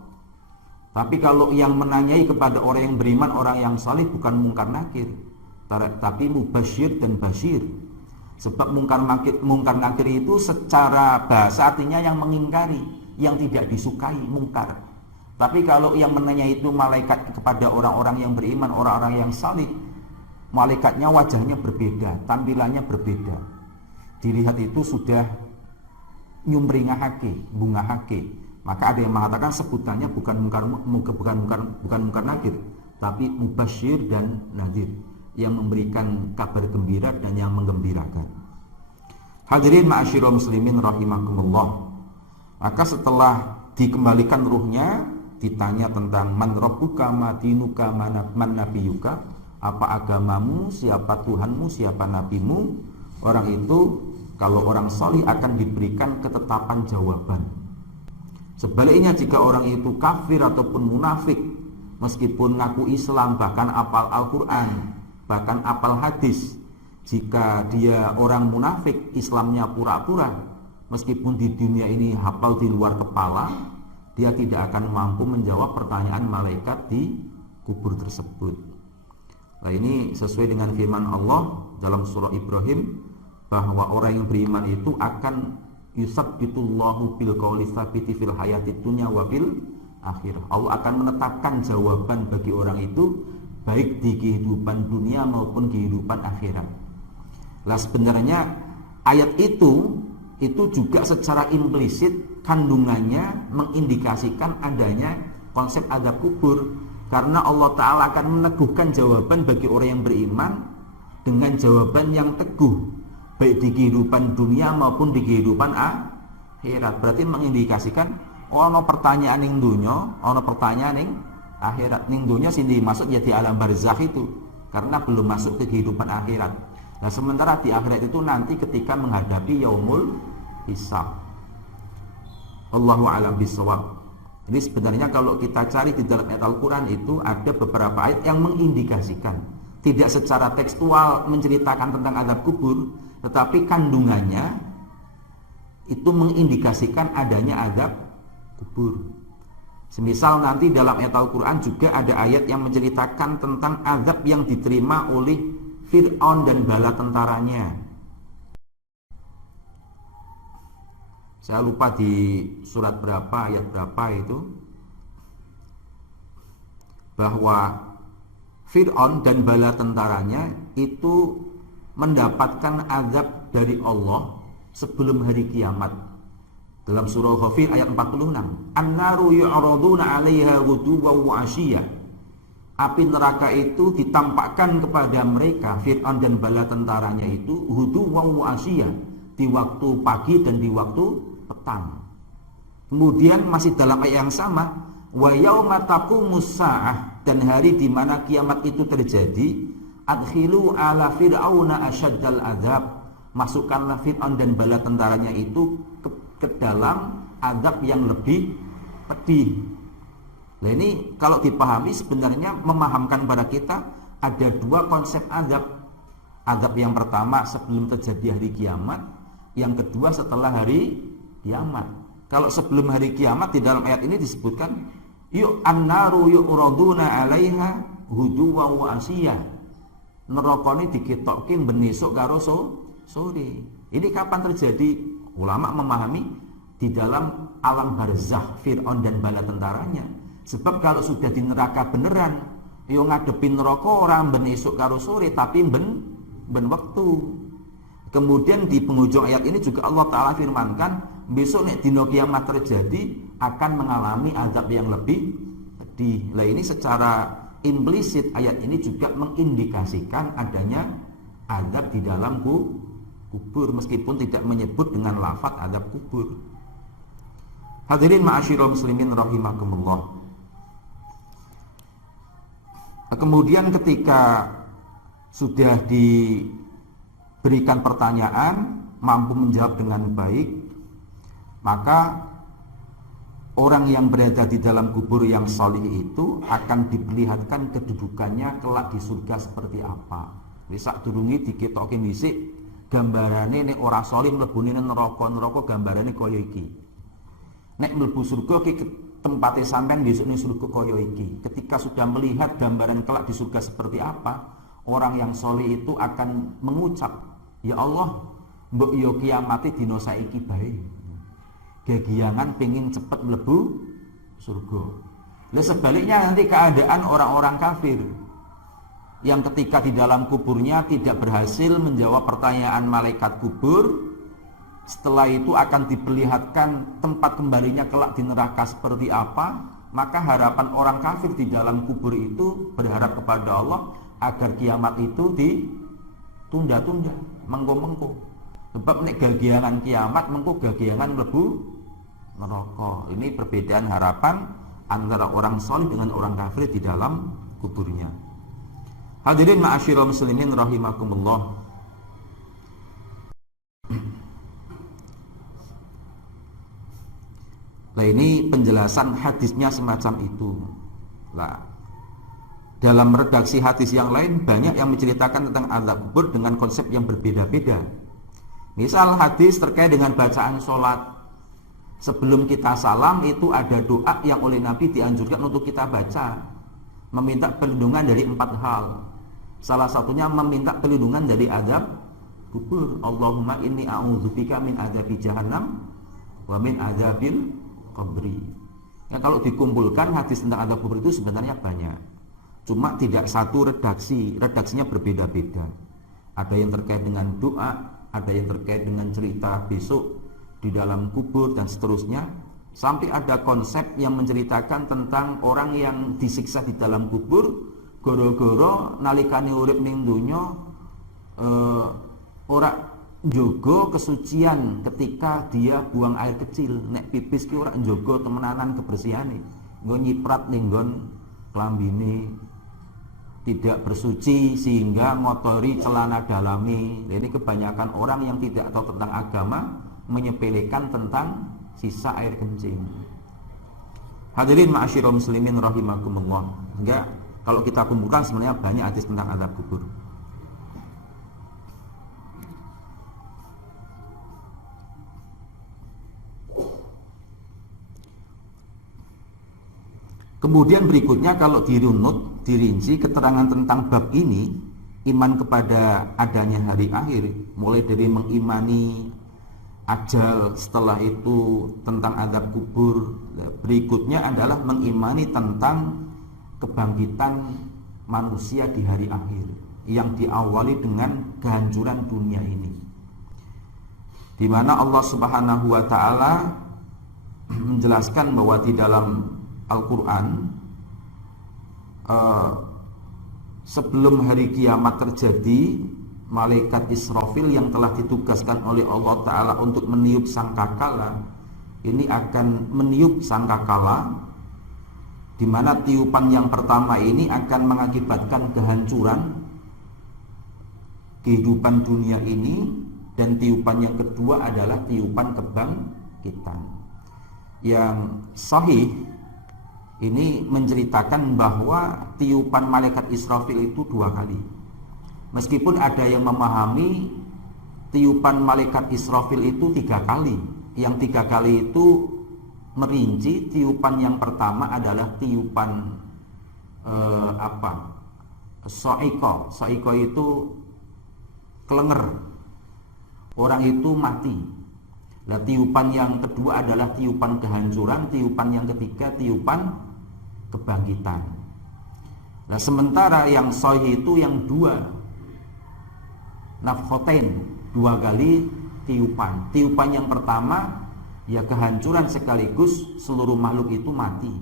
Tapi kalau yang menanyai kepada orang yang beriman, orang yang saleh, bukan mungkar nakir, tapi mubasyir dan basyir. Sebab mungkar nakir itu secara bahasa artinya yang mengingkari, yang tidak disukai, mungkar. Tapi kalau yang menanyai itu malaikat kepada orang-orang yang beriman, orang-orang yang saleh, malaikatnya wajahnya berbeda, tampilannya berbeda. Dilihat itu sudah nyumringahake, bungahake. Maka ada yang mengatakan sebutannya bukan mungkar nakir, tapi mubasyir dan nadhir, yang memberikan kabar gembira dan yang menggembirakan. Hadirin ma'asyiral muslimin rahimakumullah. Maka setelah dikembalikan ruhnya, ditanya tentang man rabbuka, ma dinuka, man nabiyuka, apa agamamu, siapa Tuhanmu, siapa nabimu. Orang itu, kalau orang salih, akan diberikan ketetapan jawaban. Sebaliknya, jika orang itu kafir ataupun munafik, meskipun ngaku Islam, bahkan apal Al-Quran, bahkan apal hadis, jika dia orang munafik, Islamnya pura-pura, meskipun di dunia ini hafal di luar kepala, dia tidak akan mampu menjawab pertanyaan malaikat di kubur tersebut. Nah, ini sesuai dengan firman Allah dalam surah Ibrahim, bahwa orang yang beriman itu akan yusabbitullahu bil qawli tsabiti fil hayatid dunya wa fil akhirah. Allah akan menetapkan jawaban bagi orang itu, baik di kehidupan dunia maupun kehidupan akhirat. Nah, sebenarnya ayat itu juga secara implisit kandungannya mengindikasikan adanya konsep azab kubur, karena Allah Ta'ala akan meneguhkan jawaban bagi orang yang beriman dengan jawaban yang teguh, baik di kehidupan dunia maupun di kehidupan akhirat. Berarti mengindikasikan ono pertanyaan ning dunya, ono pertanyaan ning akhirat. Ning dunya sing dimaksud ya di alam barzakh itu, karena belum masuk ke kehidupan akhirat. Nah, sementara di akhirat itu nanti ketika menghadapi yaumul hisab. Allahu a'lam bishawab. Jadi sebenarnya kalau kita cari di dalam ayat Al-Quran itu ada beberapa ayat yang mengindikasikan, tidak secara tekstual menceritakan tentang azab kubur, tetapi kandungannya itu mengindikasikan adanya azab kubur. Semisal nanti dalam ayat Al-Quran juga ada ayat yang menceritakan tentang azab yang diterima oleh Fir'aun dan bala tentaranya. Saya lupa di surat berapa, ayat berapa itu, bahwa Fir'aun dan bala tentaranya itu mendapatkan azab dari Allah sebelum hari kiamat. Dalam surah Ghafir ayat 46, An-naru yu'raduna 'alaiha ghuduwwan wa 'ashiyya. Api neraka itu ditampakkan kepada mereka, Fir'aun dan bala tentaranya itu, ghuduwwan wa 'ashiyya, di waktu pagi dan di waktu petang. Kemudian masih dalam ayat yang sama, wa yauma taqumus saah, dan hari di mana kiamat itu terjadi, adkhilu ala fir'auna asyaddal azab, masukkanlah Fir'aun dan bala tentaranya itu ke dalam azab yang lebih pedih. Nah ini kalau dipahami sebenarnya memahamkan pada kita ada dua konsep azab. Azab yang pertama sebelum terjadi hari kiamat, yang kedua setelah hari kiamat. Kalau sebelum hari kiamat di dalam ayat ini disebutkan yuk an-naru yu'raduna 'alaiha ghuduwwan wa 'ashiyya. Neraka ini diketokke benesuk karo sore. Ini kapan terjadi? Ulama memahami di dalam alam barzakh Fir'aun dan bala tentaranya. Sebab kalau sudah di neraka beneran, yo ngadepin neraka orang benesuk karo sore, tapi ben waktu. Kemudian di penghujung ayat ini juga Allah Ta'ala firmankan, besok nek dino kiamat terjadi akan mengalami azab yang lebih pedih. Nah ini secara implisit ayat ini juga mengindikasikan adanya azab di dalam kubur, meskipun tidak menyebut dengan lafaz azab kubur. Hadirin ma'asyiral muslimin rahimakumullah. Kemudian ketika sudah diberikan pertanyaan, mampu menjawab dengan baik, maka orang yang berada di dalam kubur yang salih itu akan diperlihatkan kedudukannya kelak di surga seperti apa. Wis sadurunge diketokke dhisik gambarane nek ora salih mlebune neraka gambarane kaya iki. Nek mlebu surga ki tempatnya sampean besok ning surga kaya iki. Ketika sudah melihat gambaran kelak di surga seperti apa, orang yang salih itu akan mengucap, "Ya Allah, mbok yo kiamate dina saiki bae." Gegiangan pengen cepat mlebu surga. Lah sebaliknya nanti keadaan orang-orang kafir yang ketika di dalam kuburnya tidak berhasil menjawab pertanyaan malaikat kubur, setelah itu akan diperlihatkan tempat kembalinya kelak di neraka seperti apa, maka harapan orang kafir di dalam kubur itu berharap kepada Allah agar kiamat itu ditunda-tunda, mengko-mengko. Sebab nek gagiangan kiamat mengko gagiangan mlebu neraka. Ini perbedaan harapan antara orang saleh dengan orang kafir di dalam kuburnya. Hadirin ma'asyiral muslimin rahimakumullah. Nah ini penjelasan hadisnya semacam itu. Nah, dalam redaksi hadis yang lain banyak yang menceritakan tentang azab kubur dengan konsep yang berbeda-beda. Misal hadis terkait dengan bacaan sholat. Sebelum kita salam itu ada doa yang oleh Nabi dianjurkan untuk kita baca, meminta perlindungan dari 4 hal. Salah satunya meminta perlindungan dari azab kubur. Allahumma inni a'udzubika min adzabi jahannam wa min adzabil qabri. Ya, kalau dikumpulkan hadis tentang azab kubur itu sebenarnya banyak. Cuma tidak satu redaksinya berbeda-beda. Ada yang terkait dengan doa, ada yang terkait dengan cerita besok di dalam kubur dan seterusnya, sampai ada konsep yang menceritakan tentang orang yang disiksa di dalam kubur gara-gara nalikane urip ning donya ora njogo kesucian ketika dia buang air kecil. Nek pipis ki ora njogo temenanan kebersihane, nggo nyiprat ning nggon klambine, tidak bersuci sehingga ngotori celana dalami. Ini kebanyakan orang yang tidak tahu tentang agama menyepelekan tentang sisa air kencing. Hadirin ma'asyiral muslimin rahimakumullah. Enggak, kalau kita kumpulkan sebenarnya banyak hadis tentang azab kubur. Kemudian berikutnya kalau dirunut, dirinci keterangan tentang bab ini, iman kepada adanya hari akhir, mulai dari mengimani ajal, setelah itu tentang azab kubur. Berikutnya adalah mengimani tentang kebangkitan manusia di hari akhir yang diawali dengan kehancuran dunia ini, di mana Allah Subhanahu wa taala menjelaskan bahwa di dalam Al-Quran sebelum hari kiamat terjadi, malaikat Israfil yang telah ditugaskan oleh Allah Ta'ala untuk meniup sangkakala ini akan meniup sangkakala, di mana tiupan yang pertama ini akan mengakibatkan kehancuran kehidupan dunia ini, dan tiupan yang kedua adalah tiupan kebangkitan. Yang sahih ini menceritakan bahwa tiupan malaikat Israfil itu 2 kali. Meskipun ada yang memahami tiupan malaikat Israfil itu 3 kali. Yang 3 kali itu merinci tiupan yang pertama adalah tiupan so'iko. So'iko itu kelenger, orang itu mati. Nah, tiupan yang kedua adalah tiupan kehancuran, tiupan yang ketiga tiupan kebangkitan. Nah, sementara yang sahih itu yang 2 nafkhotain, 2 kali tiupan. Tiupan yang pertama ya kehancuran sekaligus seluruh makhluk itu mati.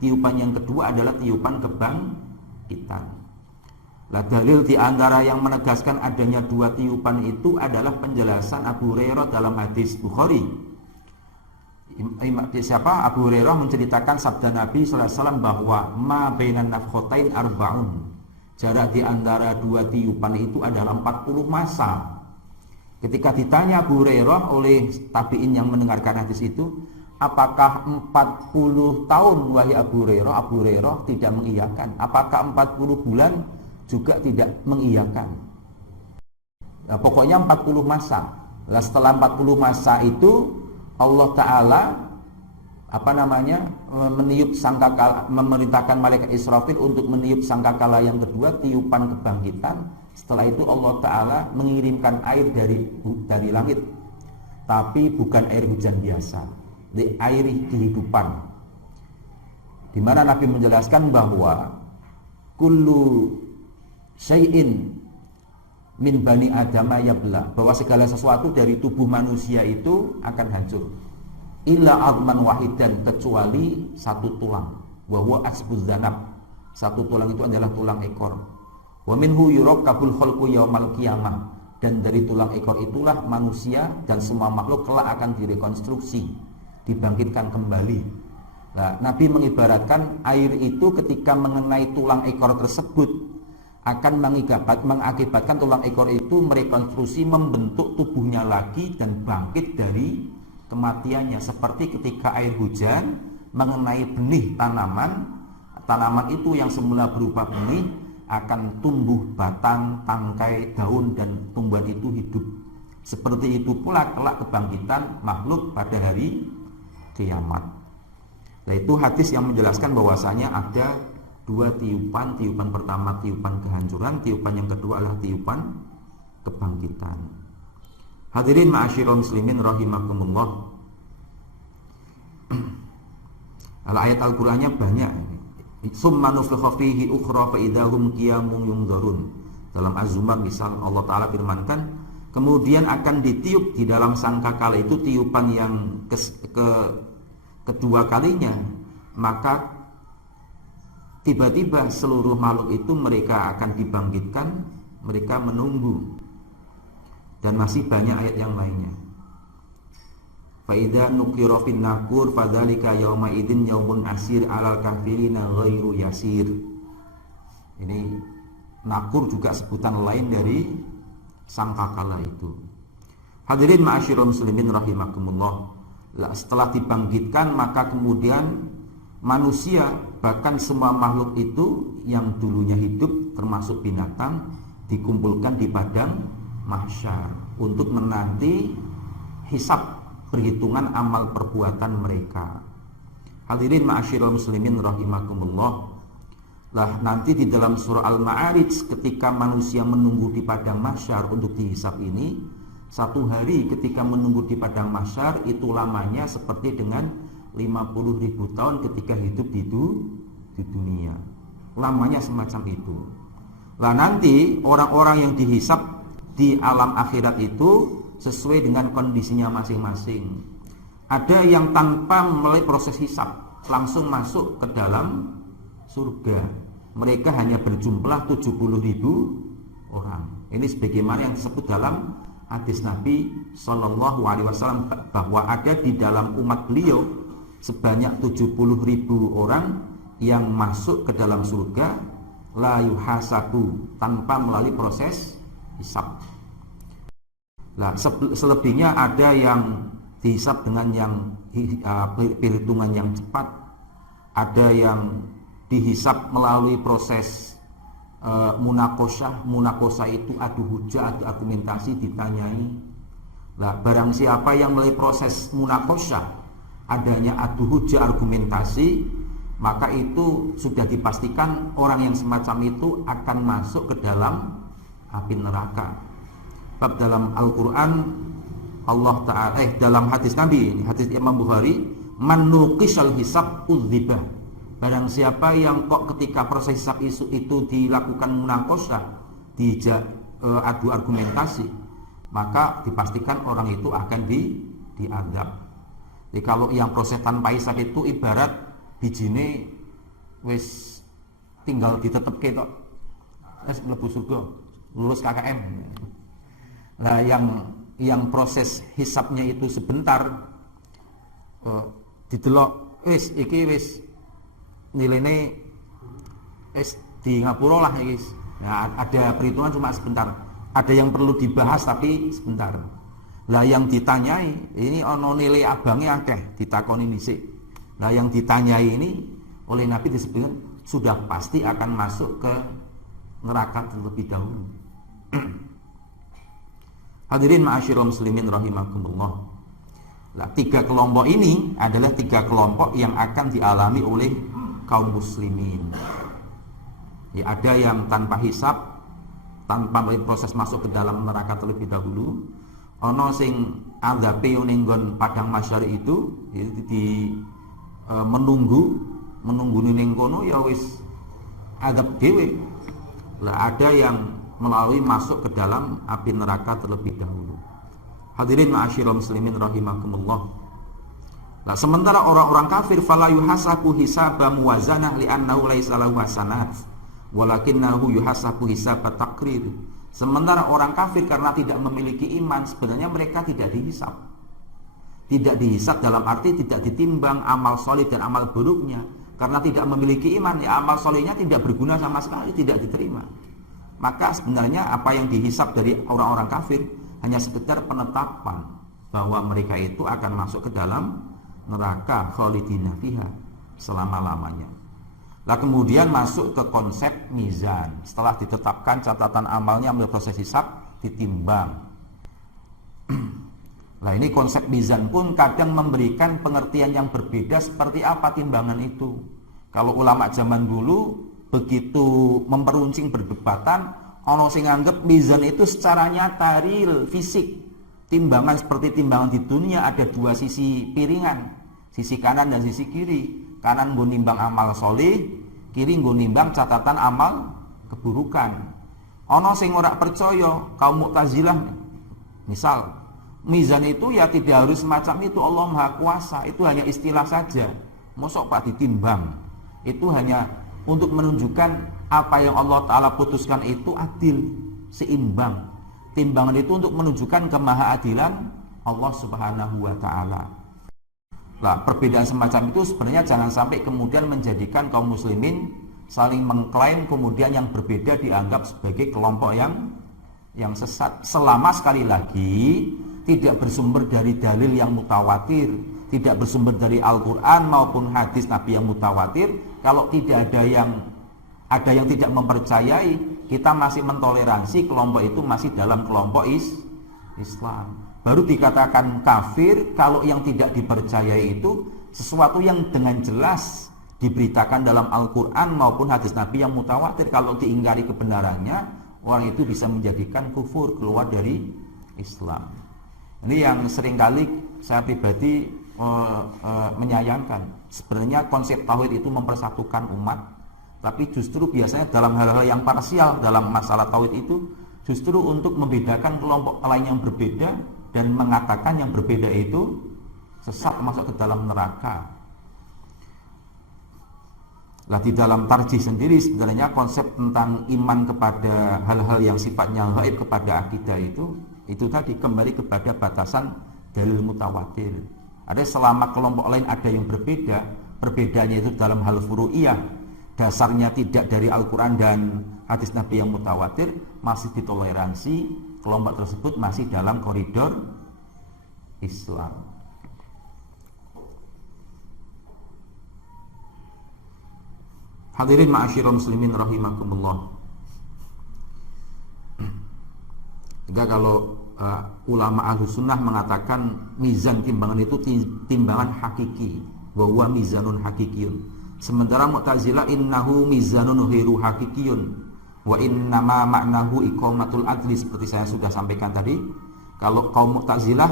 Tiupan yang kedua adalah tiupan kebangkitan. Nah, dalil di antara yang menegaskan adanya 2 tiupan itu adalah penjelasan Abu Hurairah dalam hadis Bukhari. Abu Hurairah menceritakan sabda Nabi sallallahu alaihi wasallam bahwa ma bainan nafkhatain arba'un. Jarak di antara 2 tiupan itu adalah 40 masa. Ketika ditanya Abu Hurairah oleh tabi'in yang mendengarkan hadis itu, apakah 40 tahun wahai Abu Hurairah? Abu Hurairah tidak mengiyakan. Apakah 40 bulan? Juga tidak mengiyakan. Nah, pokoknya 40 masa. Nah, setelah 40 masa itu Allah Ta'ala meniup sangkakala, memerintahkan malaikat Israfil untuk meniup sangkakala yang kedua, tiupan kebangkitan. Setelah itu Allah Ta'ala mengirimkan air dari langit, tapi bukan air hujan biasa, air kehidupan, di mana Nabi menjelaskan bahwa kullu syai'in min bani adama yabla, bahwa segala sesuatu dari tubuh manusia itu akan hancur, illa azman wahidan, kecuali 1 tulang, wa huwa asbuz zanab, 1 tulang itu adalah tulang ekor. Wa minhu yurakkabul khalqu yaumal qiyamah, dan dari tulang ekor itulah manusia dan semua makhluk kelak akan direkonstruksi, dibangkitkan kembali. Nah, Nabi mengibaratkan air itu ketika mengenai tulang ekor tersebut akan mengakibatkan tulang ekor itu merekonstruksi, membentuk tubuhnya lagi dan bangkit dari kematiannya, seperti ketika air hujan mengenai benih tanaman itu yang semula berupa benih akan tumbuh batang, tangkai, daun, dan tumbuhan itu hidup. Seperti itu pula kelak kebangkitan makhluk pada hari kiamat. Nah, itu hadis yang menjelaskan bahwasanya ada 2 tiupan. Tiupan pertama tiupan kehancuran, tiupan yang kedua adalah tiupan kebangkitan. Hadirin ma'asyiral muslimin rahimakumullah. Ayat Al-Qur'annya banyak. Summa nufikha fihi ukhra fa idahum qiyamun yunzarun. Dalam Az-Zumar misal Allah Ta'ala firmankan, kemudian akan ditiup di dalam sangkakala itu tiupan yang kedua kalinya, maka tiba-tiba seluruh makhluk itu mereka akan dibangkitkan, mereka menunggu. Dan masih banyak ayat yang lainnya. Fa idza nuqira fin naqur fadzalika yauma idzin yaumun asir 'alal kafirina ghairu yasir. Ini nakur juga sebutan lain dari sangkakala itu. Hadirin ma'asyiral muslimin rahimakumullah. Setelah dibangkitkan, maka kemudian manusia, bahkan semua makhluk itu yang dulunya hidup termasuk binatang, dikumpulkan di padang mahsyar untuk menanti hisab, perhitungan amal perbuatan mereka. Hadirin ma'asyiral muslimin rahimakumullah. Lah, nanti di dalam surah Al-Ma'arij ketika manusia menunggu di padang mahsyar untuk dihisab ini, Satu hari ketika menunggu di padang mahsyar itu lamanya seperti dengan 50.000 tahun ketika hidup di dunia. Lamanya semacam itu. Lah nanti orang-orang yang dihisab di alam akhirat itu sesuai dengan kondisinya masing-masing. Ada yang tanpa melalui proses hisab langsung masuk ke dalam surga. Mereka hanya berjumlah 70.000 orang. Ini sebagaimana yang disebut dalam hadis Nabi Shallallahu Alaihi Wasallam bahwa ada di dalam umat beliau sebanyak 70.000 orang yang masuk ke dalam surga la yuhasabu tanpa melalui proses hisab. Nah, selebihnya ada yang dihisab dengan yang perhitungan yang cepat, ada yang dihisab melalui proses munakosah itu adu hujah, adu argumentasi, ditanyai. Nah, barang siapa yang melalui proses munakosah, adanya adu hujah, argumentasi, maka itu sudah dipastikan orang yang semacam itu akan masuk ke dalam api neraka. Bab dalam Al-Quran Allah Ta'ala dalam hadis Nabi, hadis Imam Bukhari, man nuqishal hisab udzibah. Barang siapa yang kok ketika proses hisab itu dilakukan munakosah, adu argumentasi, maka dipastikan orang itu akan diadab. Jadi kalau yang proses tanpa hisab itu ibarat bijine wis tinggal ditetepke tok. Wis mlebu surga, lulus KKM. Nah, yang proses hisabnya itu sebentar, didelok wis iki wis nilainya wis di ngapura lah iki. Nah, ada perhitungan cuma sebentar. Ada yang perlu dibahas tapi sebentar. Lah yang ditanyai ini ono nilai abangnya akeh, ditakoni dhisik. Lah yang ditanyai ini oleh Nabi disebutkan sudah pasti akan masuk ke neraka terlebih dahulu. Hadirin ma'asyiral muslimin rahimakumullah. Nah, 3 kelompok ini adalah 3 kelompok yang akan dialami oleh kaum muslimin. Ya, ada yang tanpa hisab, tanpa proses masuk ke dalam neraka terlebih dahulu. Ono sing azabe ning nggon padang mahsyar itu menunggu ning kono ya wis azab dhewe. Lah ada yang melalui masuk ke dalam api neraka terlebih dahulu. Hadirin ma'asyiral muslimin rahimakumullah. Nah, sementara orang-orang kafir fala yuhasabu hisaba muwazanah li'annahu laisa lahu hasanat walakinnahu yuhasabu hisaba taqrir. Sementara orang kafir karena tidak memiliki iman, sebenarnya mereka tidak dihisab. Tidak dihisab dalam arti tidak ditimbang amal soleh dan amal buruknya. Karena tidak memiliki iman, ya amal solehnya tidak berguna sama sekali, tidak diterima. Maka sebenarnya apa yang dihisab dari orang-orang kafir hanya sekedar penetapan bahwa mereka itu akan masuk ke dalam neraka khalidina fiha selama-lamanya. Lah kemudian masuk ke konsep mizan. Setelah ditetapkan catatan amalnya melalui proses hisab, ditimbang. Lah ini konsep mizan pun kadang memberikan pengertian yang berbeda seperti apa timbangan itu. Kalau ulama zaman dulu begitu memperuncing berdebatan, ono sing nganggep mizan itu secara nyata real, fisik. Timbangan seperti timbangan di dunia ada 2 sisi piringan, sisi kanan dan sisi kiri. Kanan nggo nimbang amal soleh, kiri nggo nimbang catatan amal keburukan. Ono sing ora percaya, kaum Mu'tazilah misal, mizan itu ya tidak harus semacam itu, Allah Maha Kuasa, itu hanya istilah saja. Mosok Pak ditimbang. Itu hanya untuk menunjukkan apa yang Allah Ta'ala putuskan itu adil, seimbang. Timbangan itu untuk menunjukkan kemahaadilan Allah Subhanahu wa Ta'ala. Nah, perbedaan semacam itu sebenarnya jangan sampai kemudian menjadikan kaum muslimin saling mengklaim kemudian yang berbeda dianggap sebagai kelompok yang sesat. Selama sekali lagi tidak bersumber dari dalil yang mutawatir, tidak bersumber dari Al-Quran maupun hadis Nabi yang mutawatir. Kalau tidak ada yang tidak mempercayai, kita masih mentoleransi kelompok itu masih dalam kelompok Islam. Baru dikatakan kafir kalau yang tidak dipercayai itu sesuatu yang dengan jelas diberitakan dalam Al-Quran maupun hadis Nabi yang mutawatir. Kalau diingkari kebenarannya, orang itu bisa menjadikan kufur, keluar dari Islam. Ini yang seringkali saya pribadi menyayangkan. Sebenarnya konsep tauhid itu mempersatukan umat, tapi justru biasanya dalam hal-hal yang parsial dalam masalah tauhid itu justru untuk membedakan kelompok lain yang berbeda dan mengatakan yang berbeda itu sesat masuk ke dalam neraka. Lah di dalam tarjih sendiri sebenarnya konsep tentang iman kepada hal-hal yang sifatnya gaib kepada akidah itu tadi kembali kepada batasan dalil mutawatir. Ada selama kelompok lain ada yang berbeda, perbedaannya itu dalam hal furu'iyah, dasarnya tidak dari Al-Quran dan hadis Nabi yang mutawatir, masih ditoleransi, kelompok tersebut masih dalam koridor Islam. Hadirin ma'asyiral muslimin rahimakumullah. Jika kalau ulama Ahlus Sunnah mengatakan mizan timbangan itu timbangan hakiki, wa huwa mizanun hakikiyun. Sementara Mu'tazilah innahu mizanun ghairu hakikiyun wa innama ma'nahu iqamatul adli, seperti saya sudah sampaikan tadi. Kalau kaum Mu'tazilah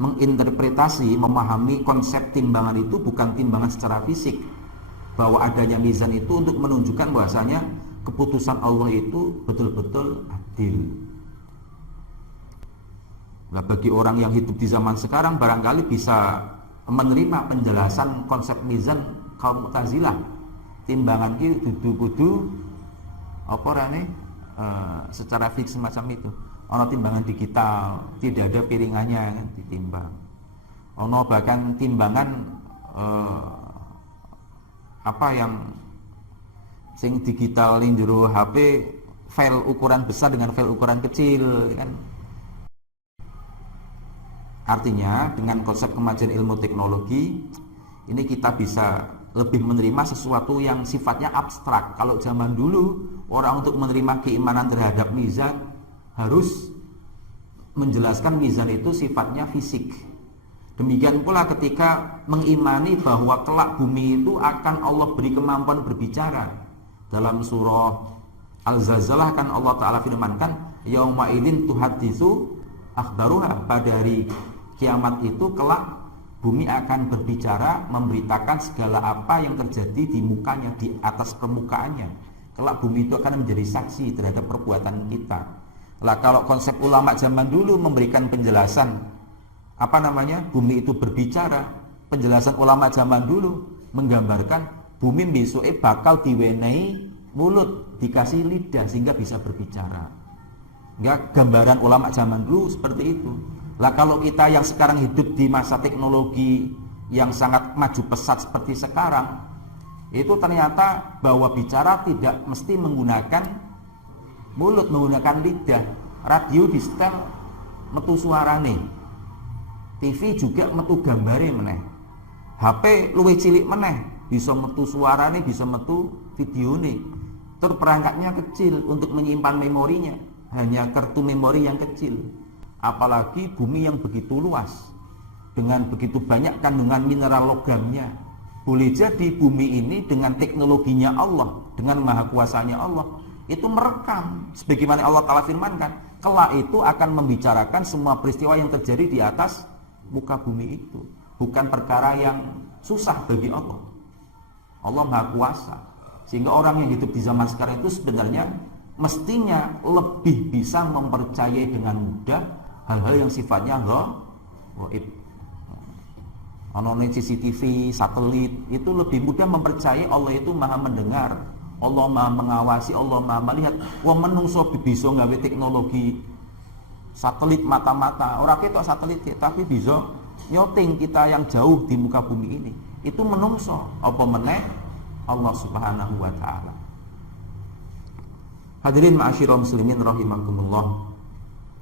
menginterpretasi, memahami konsep timbangan itu bukan timbangan secara fisik, bahwa adanya mizan itu untuk menunjukkan bahwasanya keputusan Allah itu betul-betul adil. Nah, bagi orang yang hidup di zaman sekarang barangkali bisa menerima penjelasan konsep mizan kaum Mu'tazilah. Timbangan itu kudu apa rene secara fix semacam itu. Ono timbangan digital, tidak ada piringannya kan, ditimbang. Ono bahkan timbangan apa yang sing digital ning jero HP, file ukuran besar dengan file ukuran kecil kan. Artinya dengan konsep kemajuan ilmu teknologi ini kita bisa lebih menerima sesuatu yang sifatnya abstrak. Kalau zaman dulu orang untuk menerima keimanan terhadap mizan harus menjelaskan mizan itu sifatnya fisik. Demikian pula ketika mengimani bahwa kelak bumi itu akan Allah beri kemampuan berbicara. Dalam surah Al-Zalzalah kan Allah Ta'ala firmankan, yauma idzin tuhaditsu akhbaruha, pada hari kiamat itu kelak bumi akan berbicara, memberitakan segala apa yang terjadi di mukanya, di atas permukaannya. Kelak bumi itu akan menjadi saksi terhadap perbuatan kita. Lah kalau konsep ulama zaman dulu memberikan penjelasan bumi itu berbicara, penjelasan ulama zaman dulu menggambarkan bumi besoknya bakal diwenehi mulut, dikasih lidah sehingga bisa berbicara. Enggak, gambaran ulama zaman dulu seperti itu. Lah kalau kita yang sekarang hidup di masa teknologi yang sangat maju pesat seperti sekarang, itu ternyata bahwa bicara tidak mesti menggunakan mulut, menggunakan lidah. Radio di setel metu suarane, TV juga metu gambare meneh, HP luwih cilik meneh bisa metu suarane, bisa metu videone. Tur perangkatnya kecil untuk menyimpan memorinya, hanya kartu memori yang kecil. Apalagi bumi yang begitu luas dengan begitu banyak kandungan mineral logamnya. Boleh jadi bumi ini dengan teknologinya Allah, dengan maha kuasanya Allah, itu merekam sebagaimana Allah Ta'ala firmankan, kelak itu akan membicarakan semua peristiwa yang terjadi di atas muka bumi itu. Bukan perkara yang susah bagi Allah. Allah maha kuasa, sehingga orang yang hidup di zaman sekarang itu sebenarnya mestinya lebih bisa mempercayai dengan mudah hal-hal yang sifatnya gaib. Anonim CCTV, satelit, itu lebih mudah mempercayai Allah itu maha mendengar, Allah maha mengawasi, Allah maha melihat. Wong menungso bisa nggawe teknologi satelit mata-mata, ora ketok satelit tapi bisa nyoting kita yang jauh di muka bumi ini. Itu menungso, apa meneh Allah Subhanahu wa taala. Hadirin ma'asyiral muslimin rahimakumullah.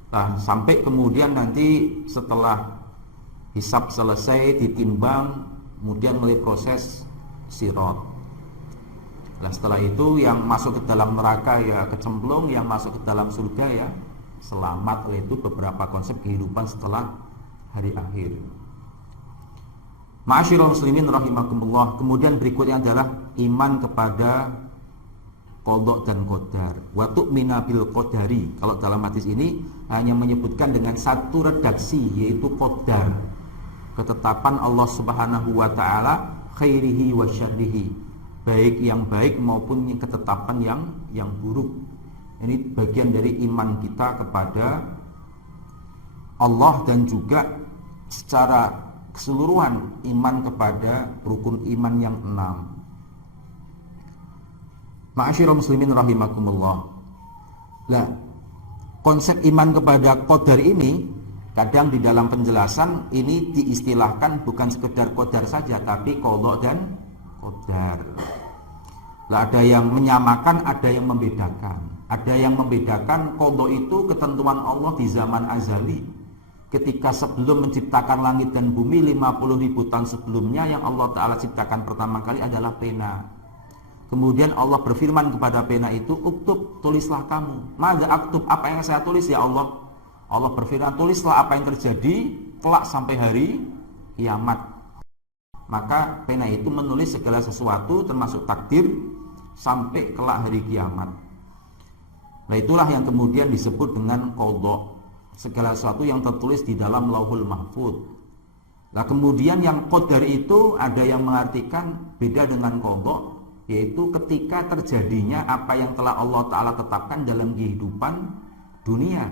Nah, sampai kemudian nanti setelah hisab selesai, ditimbang, kemudian mulai proses sirat. Nah, setelah itu yang masuk ke dalam neraka ya kecemplung, yang masuk ke dalam surga ya selamat. Itu beberapa konsep kehidupan setelah hari akhir. Ma'asyiral muslimin rahimakumullah. Kemudian berikutnya adalah iman kepada qadha dan qadar. Wa tu'mina bil qadari. Kalau dalam hadis ini hanya menyebutkan dengan satu redaksi, yaitu qadar, ketetapan Allah Subhanahu wa taala, khairihi wa syarrihi, baik yang baik maupun ketetapan yang buruk. Ini bagian dari iman kita kepada Allah dan juga secara keseluruhan iman kepada rukun iman yang 6. Ma'asyiral muslimin rahimakumullah. Lah, konsep iman kepada qadar ini kadang di dalam penjelasan ini diistilahkan bukan sekedar qadar saja, tapi qadha dan qadar. Lah, ada yang menyamakan, ada yang membedakan. Ada yang membedakan qadha itu ketentuan Allah di zaman azali. Ketika sebelum menciptakan langit dan bumi 50.000 tahun sebelumnya, yang Allah Ta'ala ciptakan pertama kali adalah pena. Kemudian Allah berfirman kepada pena itu, uktub, tulislah kamu. Mada aktub, apa yang saya tulis ya Allah? Allah berfirman, tulislah apa yang terjadi kelak sampai hari kiamat. Maka pena itu menulis segala sesuatu termasuk takdir sampai kelak hari kiamat. Nah, itulah yang kemudian disebut dengan qadha, segala sesuatu yang tertulis di dalam Lauhul Mahfuz. Nah, kemudian yang qadar itu ada yang mengartikan beda dengan qadha, yaitu ketika terjadinya apa yang telah Allah Ta'ala tetapkan dalam kehidupan dunia.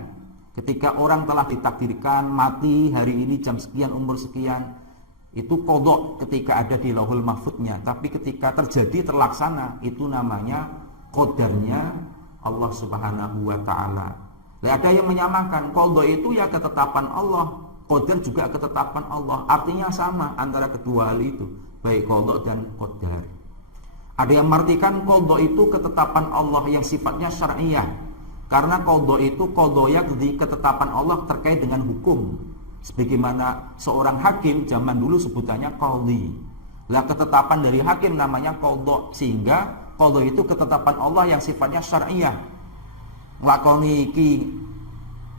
Ketika orang telah ditakdirkan mati hari ini jam sekian, umur sekian, itu qadha ketika ada di Lauhul Mahfuznya. Tapi ketika terjadi, terlaksana, itu namanya qadarnya Allah Subhanahu wa Ta'ala. Nah, ada yang menyamakan, qadha itu ya ketetapan Allah, qadar juga ketetapan Allah. Artinya sama antara kedua hal itu, baik qadha dan qadar. Ada yang mengartikan qadha itu ketetapan Allah yang sifatnya syar'iyah, karena qadha itu qadha di ketetapan Allah terkait dengan hukum. Sebagaimana seorang hakim zaman dulu sebutannya qadhi. Lah, ketetapan dari hakim namanya qadha, sehingga qadha itu ketetapan Allah yang sifatnya syar'iyah. Nglakoni iki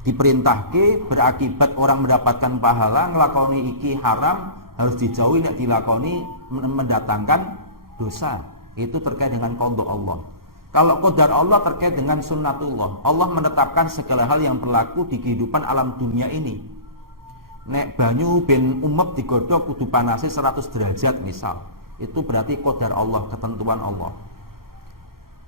diperintahke berakibat orang mendapatkan pahala, nglakoni iki haram harus dijauhi, nek dilakoni mendatangkan dosa. Itu terkait dengan qadha Allah. Kalau qadar Allah terkait dengan sunnatullah. Allah menetapkan segala hal yang berlaku di kehidupan alam dunia ini. Nek banyu ben umep digodhog kudu panase 100 derajat misal. Itu berarti qadar Allah, ketentuan Allah.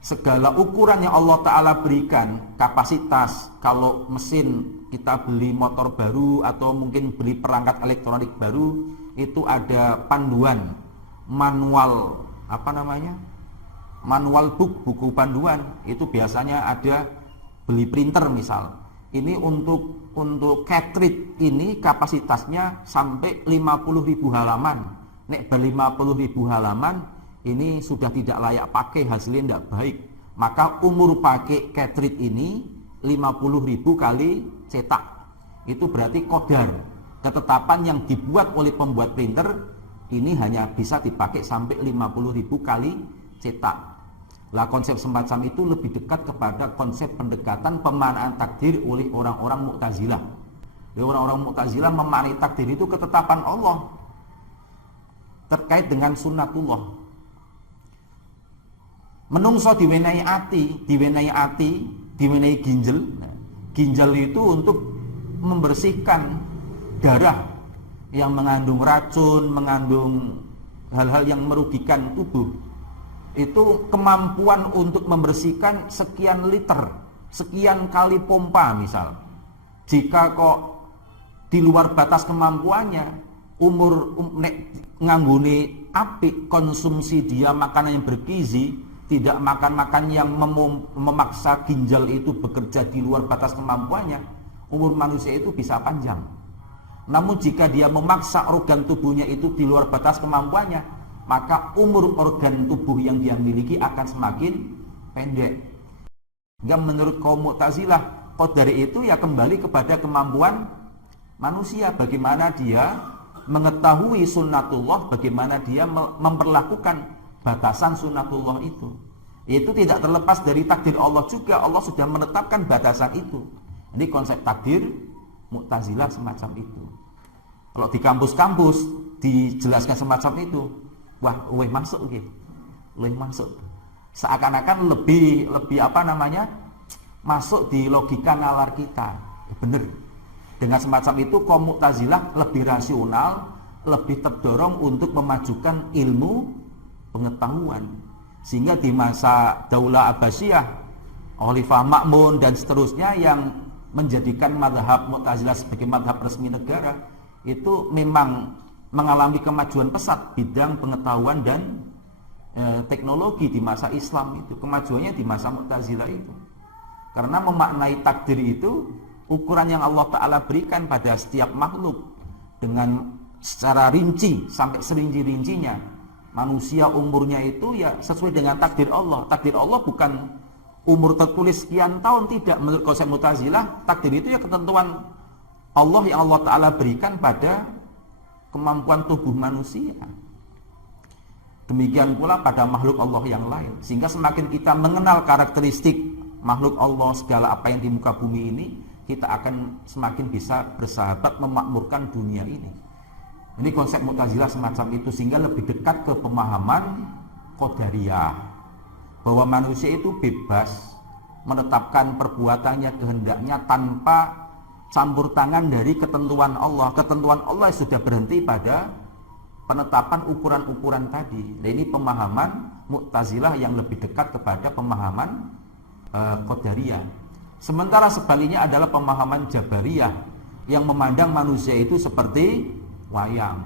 Segala ukuran yang Allah Ta'ala berikan, kapasitas, kalau mesin kita beli motor baru atau mungkin beli perangkat elektronik baru, itu ada panduan, manual, manual book, buku panduan. Itu biasanya ada beli printer misal. Ini untuk cartridge ini kapasitasnya sampai 50.000 halaman. Nek 50.000 halaman ini sudah tidak layak pakai, hasilnya tidak baik. Maka umur pakai cartridge ini 50.000 kali cetak. Itu berarti qadar, ketetapan yang dibuat oleh pembuat printer ini hanya bisa dipakai sampai 50.000 kali cetak. Lah, konsep semacam itu lebih dekat kepada konsep pendekatan pemaknaan takdir oleh orang-orang Mu'tazilah. Orang-orang Mu'tazilah memaknai takdir itu ketetapan Allah terkait dengan sunnatullah. Menungso diwenehi ati, diwenehi ginjal. Ginjal itu untuk membersihkan darah yang mengandung racun, mengandung hal-hal yang merugikan tubuh. Itu kemampuan untuk membersihkan sekian liter, sekian kali pompa misal. Jika kok di luar batas kemampuannya, nganggone apik, konsumsi dia makanan yang bergizi, tidak makan-makan yang memaksa ginjal itu bekerja di luar batas kemampuannya, umur manusia itu bisa panjang. Namun jika dia memaksa organ tubuhnya itu di luar batas kemampuannya, maka umur organ tubuh yang dia miliki akan semakin pendek. Yang menurut kaum Mu'tazilah, qadar itu ya kembali kepada kemampuan manusia, bagaimana dia mengetahui sunnatullah, bagaimana dia memperlakukan batasan sunnatullah itu. Itu tidak terlepas dari takdir Allah juga. Allah sudah menetapkan batasan itu. Ini konsep takdir Mu'tazilah semacam itu. Kalau di kampus-kampus dijelaskan semacam itu, wah, masuk gitu. Masuk. seakan-akan lebih apa namanya, masuk di logika nalar kita. Bener. Dengan semacam itu kaum Mu'tazilah lebih rasional, lebih terdorong untuk memajukan ilmu pengetahuan. Sehingga di masa Daulah Abbasiyah, Khalifah Ma'mun dan seterusnya yang menjadikan mazhab Mu'tazilah sebagai mazhab resmi negara, itu memang mengalami kemajuan pesat bidang pengetahuan dan teknologi di masa Islam itu. Kemajuannya di masa Mu'tazilah itu. Karena memaknai takdir itu ukuran yang Allah Ta'ala berikan pada setiap makhluk dengan secara rinci sampai serinci-rincinya. Manusia umurnya itu ya sesuai dengan takdir Allah. Takdir Allah bukan umur tertulis sekian tahun, tidak. Menurut konsep Mu'tazilah, takdir itu ya ketentuan Allah yang Allah Ta'ala berikan pada kemampuan tubuh manusia. Demikian pula pada makhluk Allah yang lain. Sehingga semakin kita mengenal karakteristik makhluk Allah, segala apa yang di muka bumi ini, kita akan semakin bisa bersahabat memakmurkan dunia ini. Ini konsep Mu'tazilah semacam itu, sehingga lebih dekat ke pemahaman Qadariyah, bahwa manusia itu bebas menetapkan perbuatannya, kehendaknya tanpa campur tangan dari ketentuan Allah. Ketentuan Allah sudah berhenti pada penetapan ukuran-ukuran tadi. Dan ini pemahaman Mu'tazilah yang lebih dekat kepada pemahaman Qadariyah. Sementara sebaliknya adalah pemahaman Jabariyah yang memandang manusia itu seperti wayang,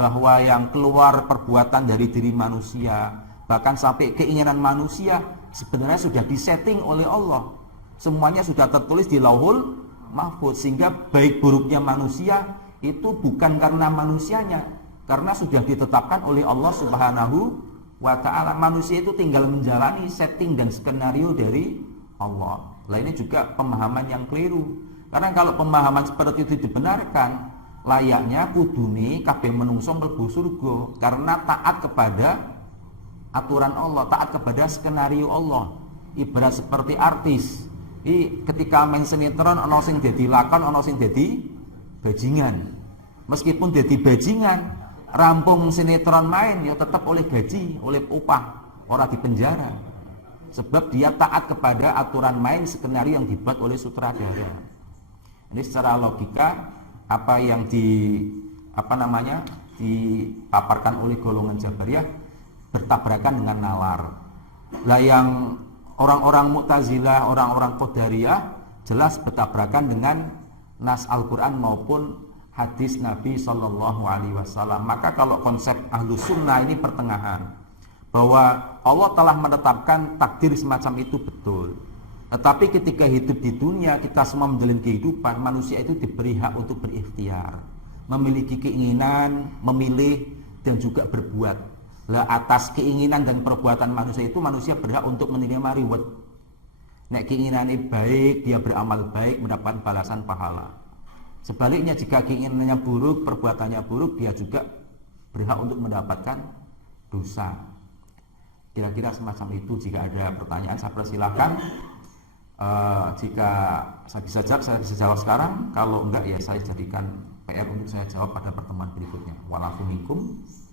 bahwa yang keluar perbuatan dari diri manusia, bahkan sampai keinginan manusia sebenarnya sudah disetting oleh Allah. Semuanya sudah tertulis di Lauhul Mahfuz, sehingga baik buruknya manusia itu bukan karena manusianya, karena sudah ditetapkan oleh Allah Subhanahu wa Ta'ala. Manusia itu tinggal menjalani setting dan skenario dari Allah. Nah, ini juga pemahaman yang keliru. Karena kalau pemahaman seperti itu dibenarkan, layaknya kudune kabeh menungso mlebu surga karena taat kepada aturan Allah, taat kepada skenario Allah. Ibarat seperti artis. Ketika main sinetron, ana sing dadi lakon, ana sing dadi bajingan. Meskipun dadi bajingan, rampung sinetron main ya tetap oleh gaji, oleh upah, ora di penjara. Sebab dia taat kepada aturan main skenario yang dibuat oleh sutradara. Ini secara logika apa yang dipaparkan oleh golongan Jabariyah bertabrakan dengan nalar. Lah yang orang-orang Mu'tazilah, orang-orang Qadariyah jelas bertabrakan dengan nas Al-Quran maupun hadis Nabi Sallallahu Alaihi Wasallam. Maka kalau konsep Ahlus Sunnah ini pertengahan, bahwa Allah telah menetapkan takdir semacam itu betul. Tetapi ketika hidup di dunia, kita semua menjalin kehidupan, manusia itu diberi hak untuk berikhtiar, memiliki keinginan, memilih, dan juga berbuat. Lah atas keinginan dan perbuatan manusia itu, manusia berhak untuk menerima reward. Nek keinginannya baik, dia beramal baik, mendapat balasan pahala. Sebaliknya jika keinginannya buruk, perbuatannya buruk, dia juga berhak untuk mendapatkan dosa. Kira-kira semacam itu. Jika ada pertanyaan saya persilahkan. Jika saya bisa jawab sekarang. Kalau enggak ya saya jadikan PR untuk saya jawab pada pertemuan berikutnya. Wa'alaikumsalam.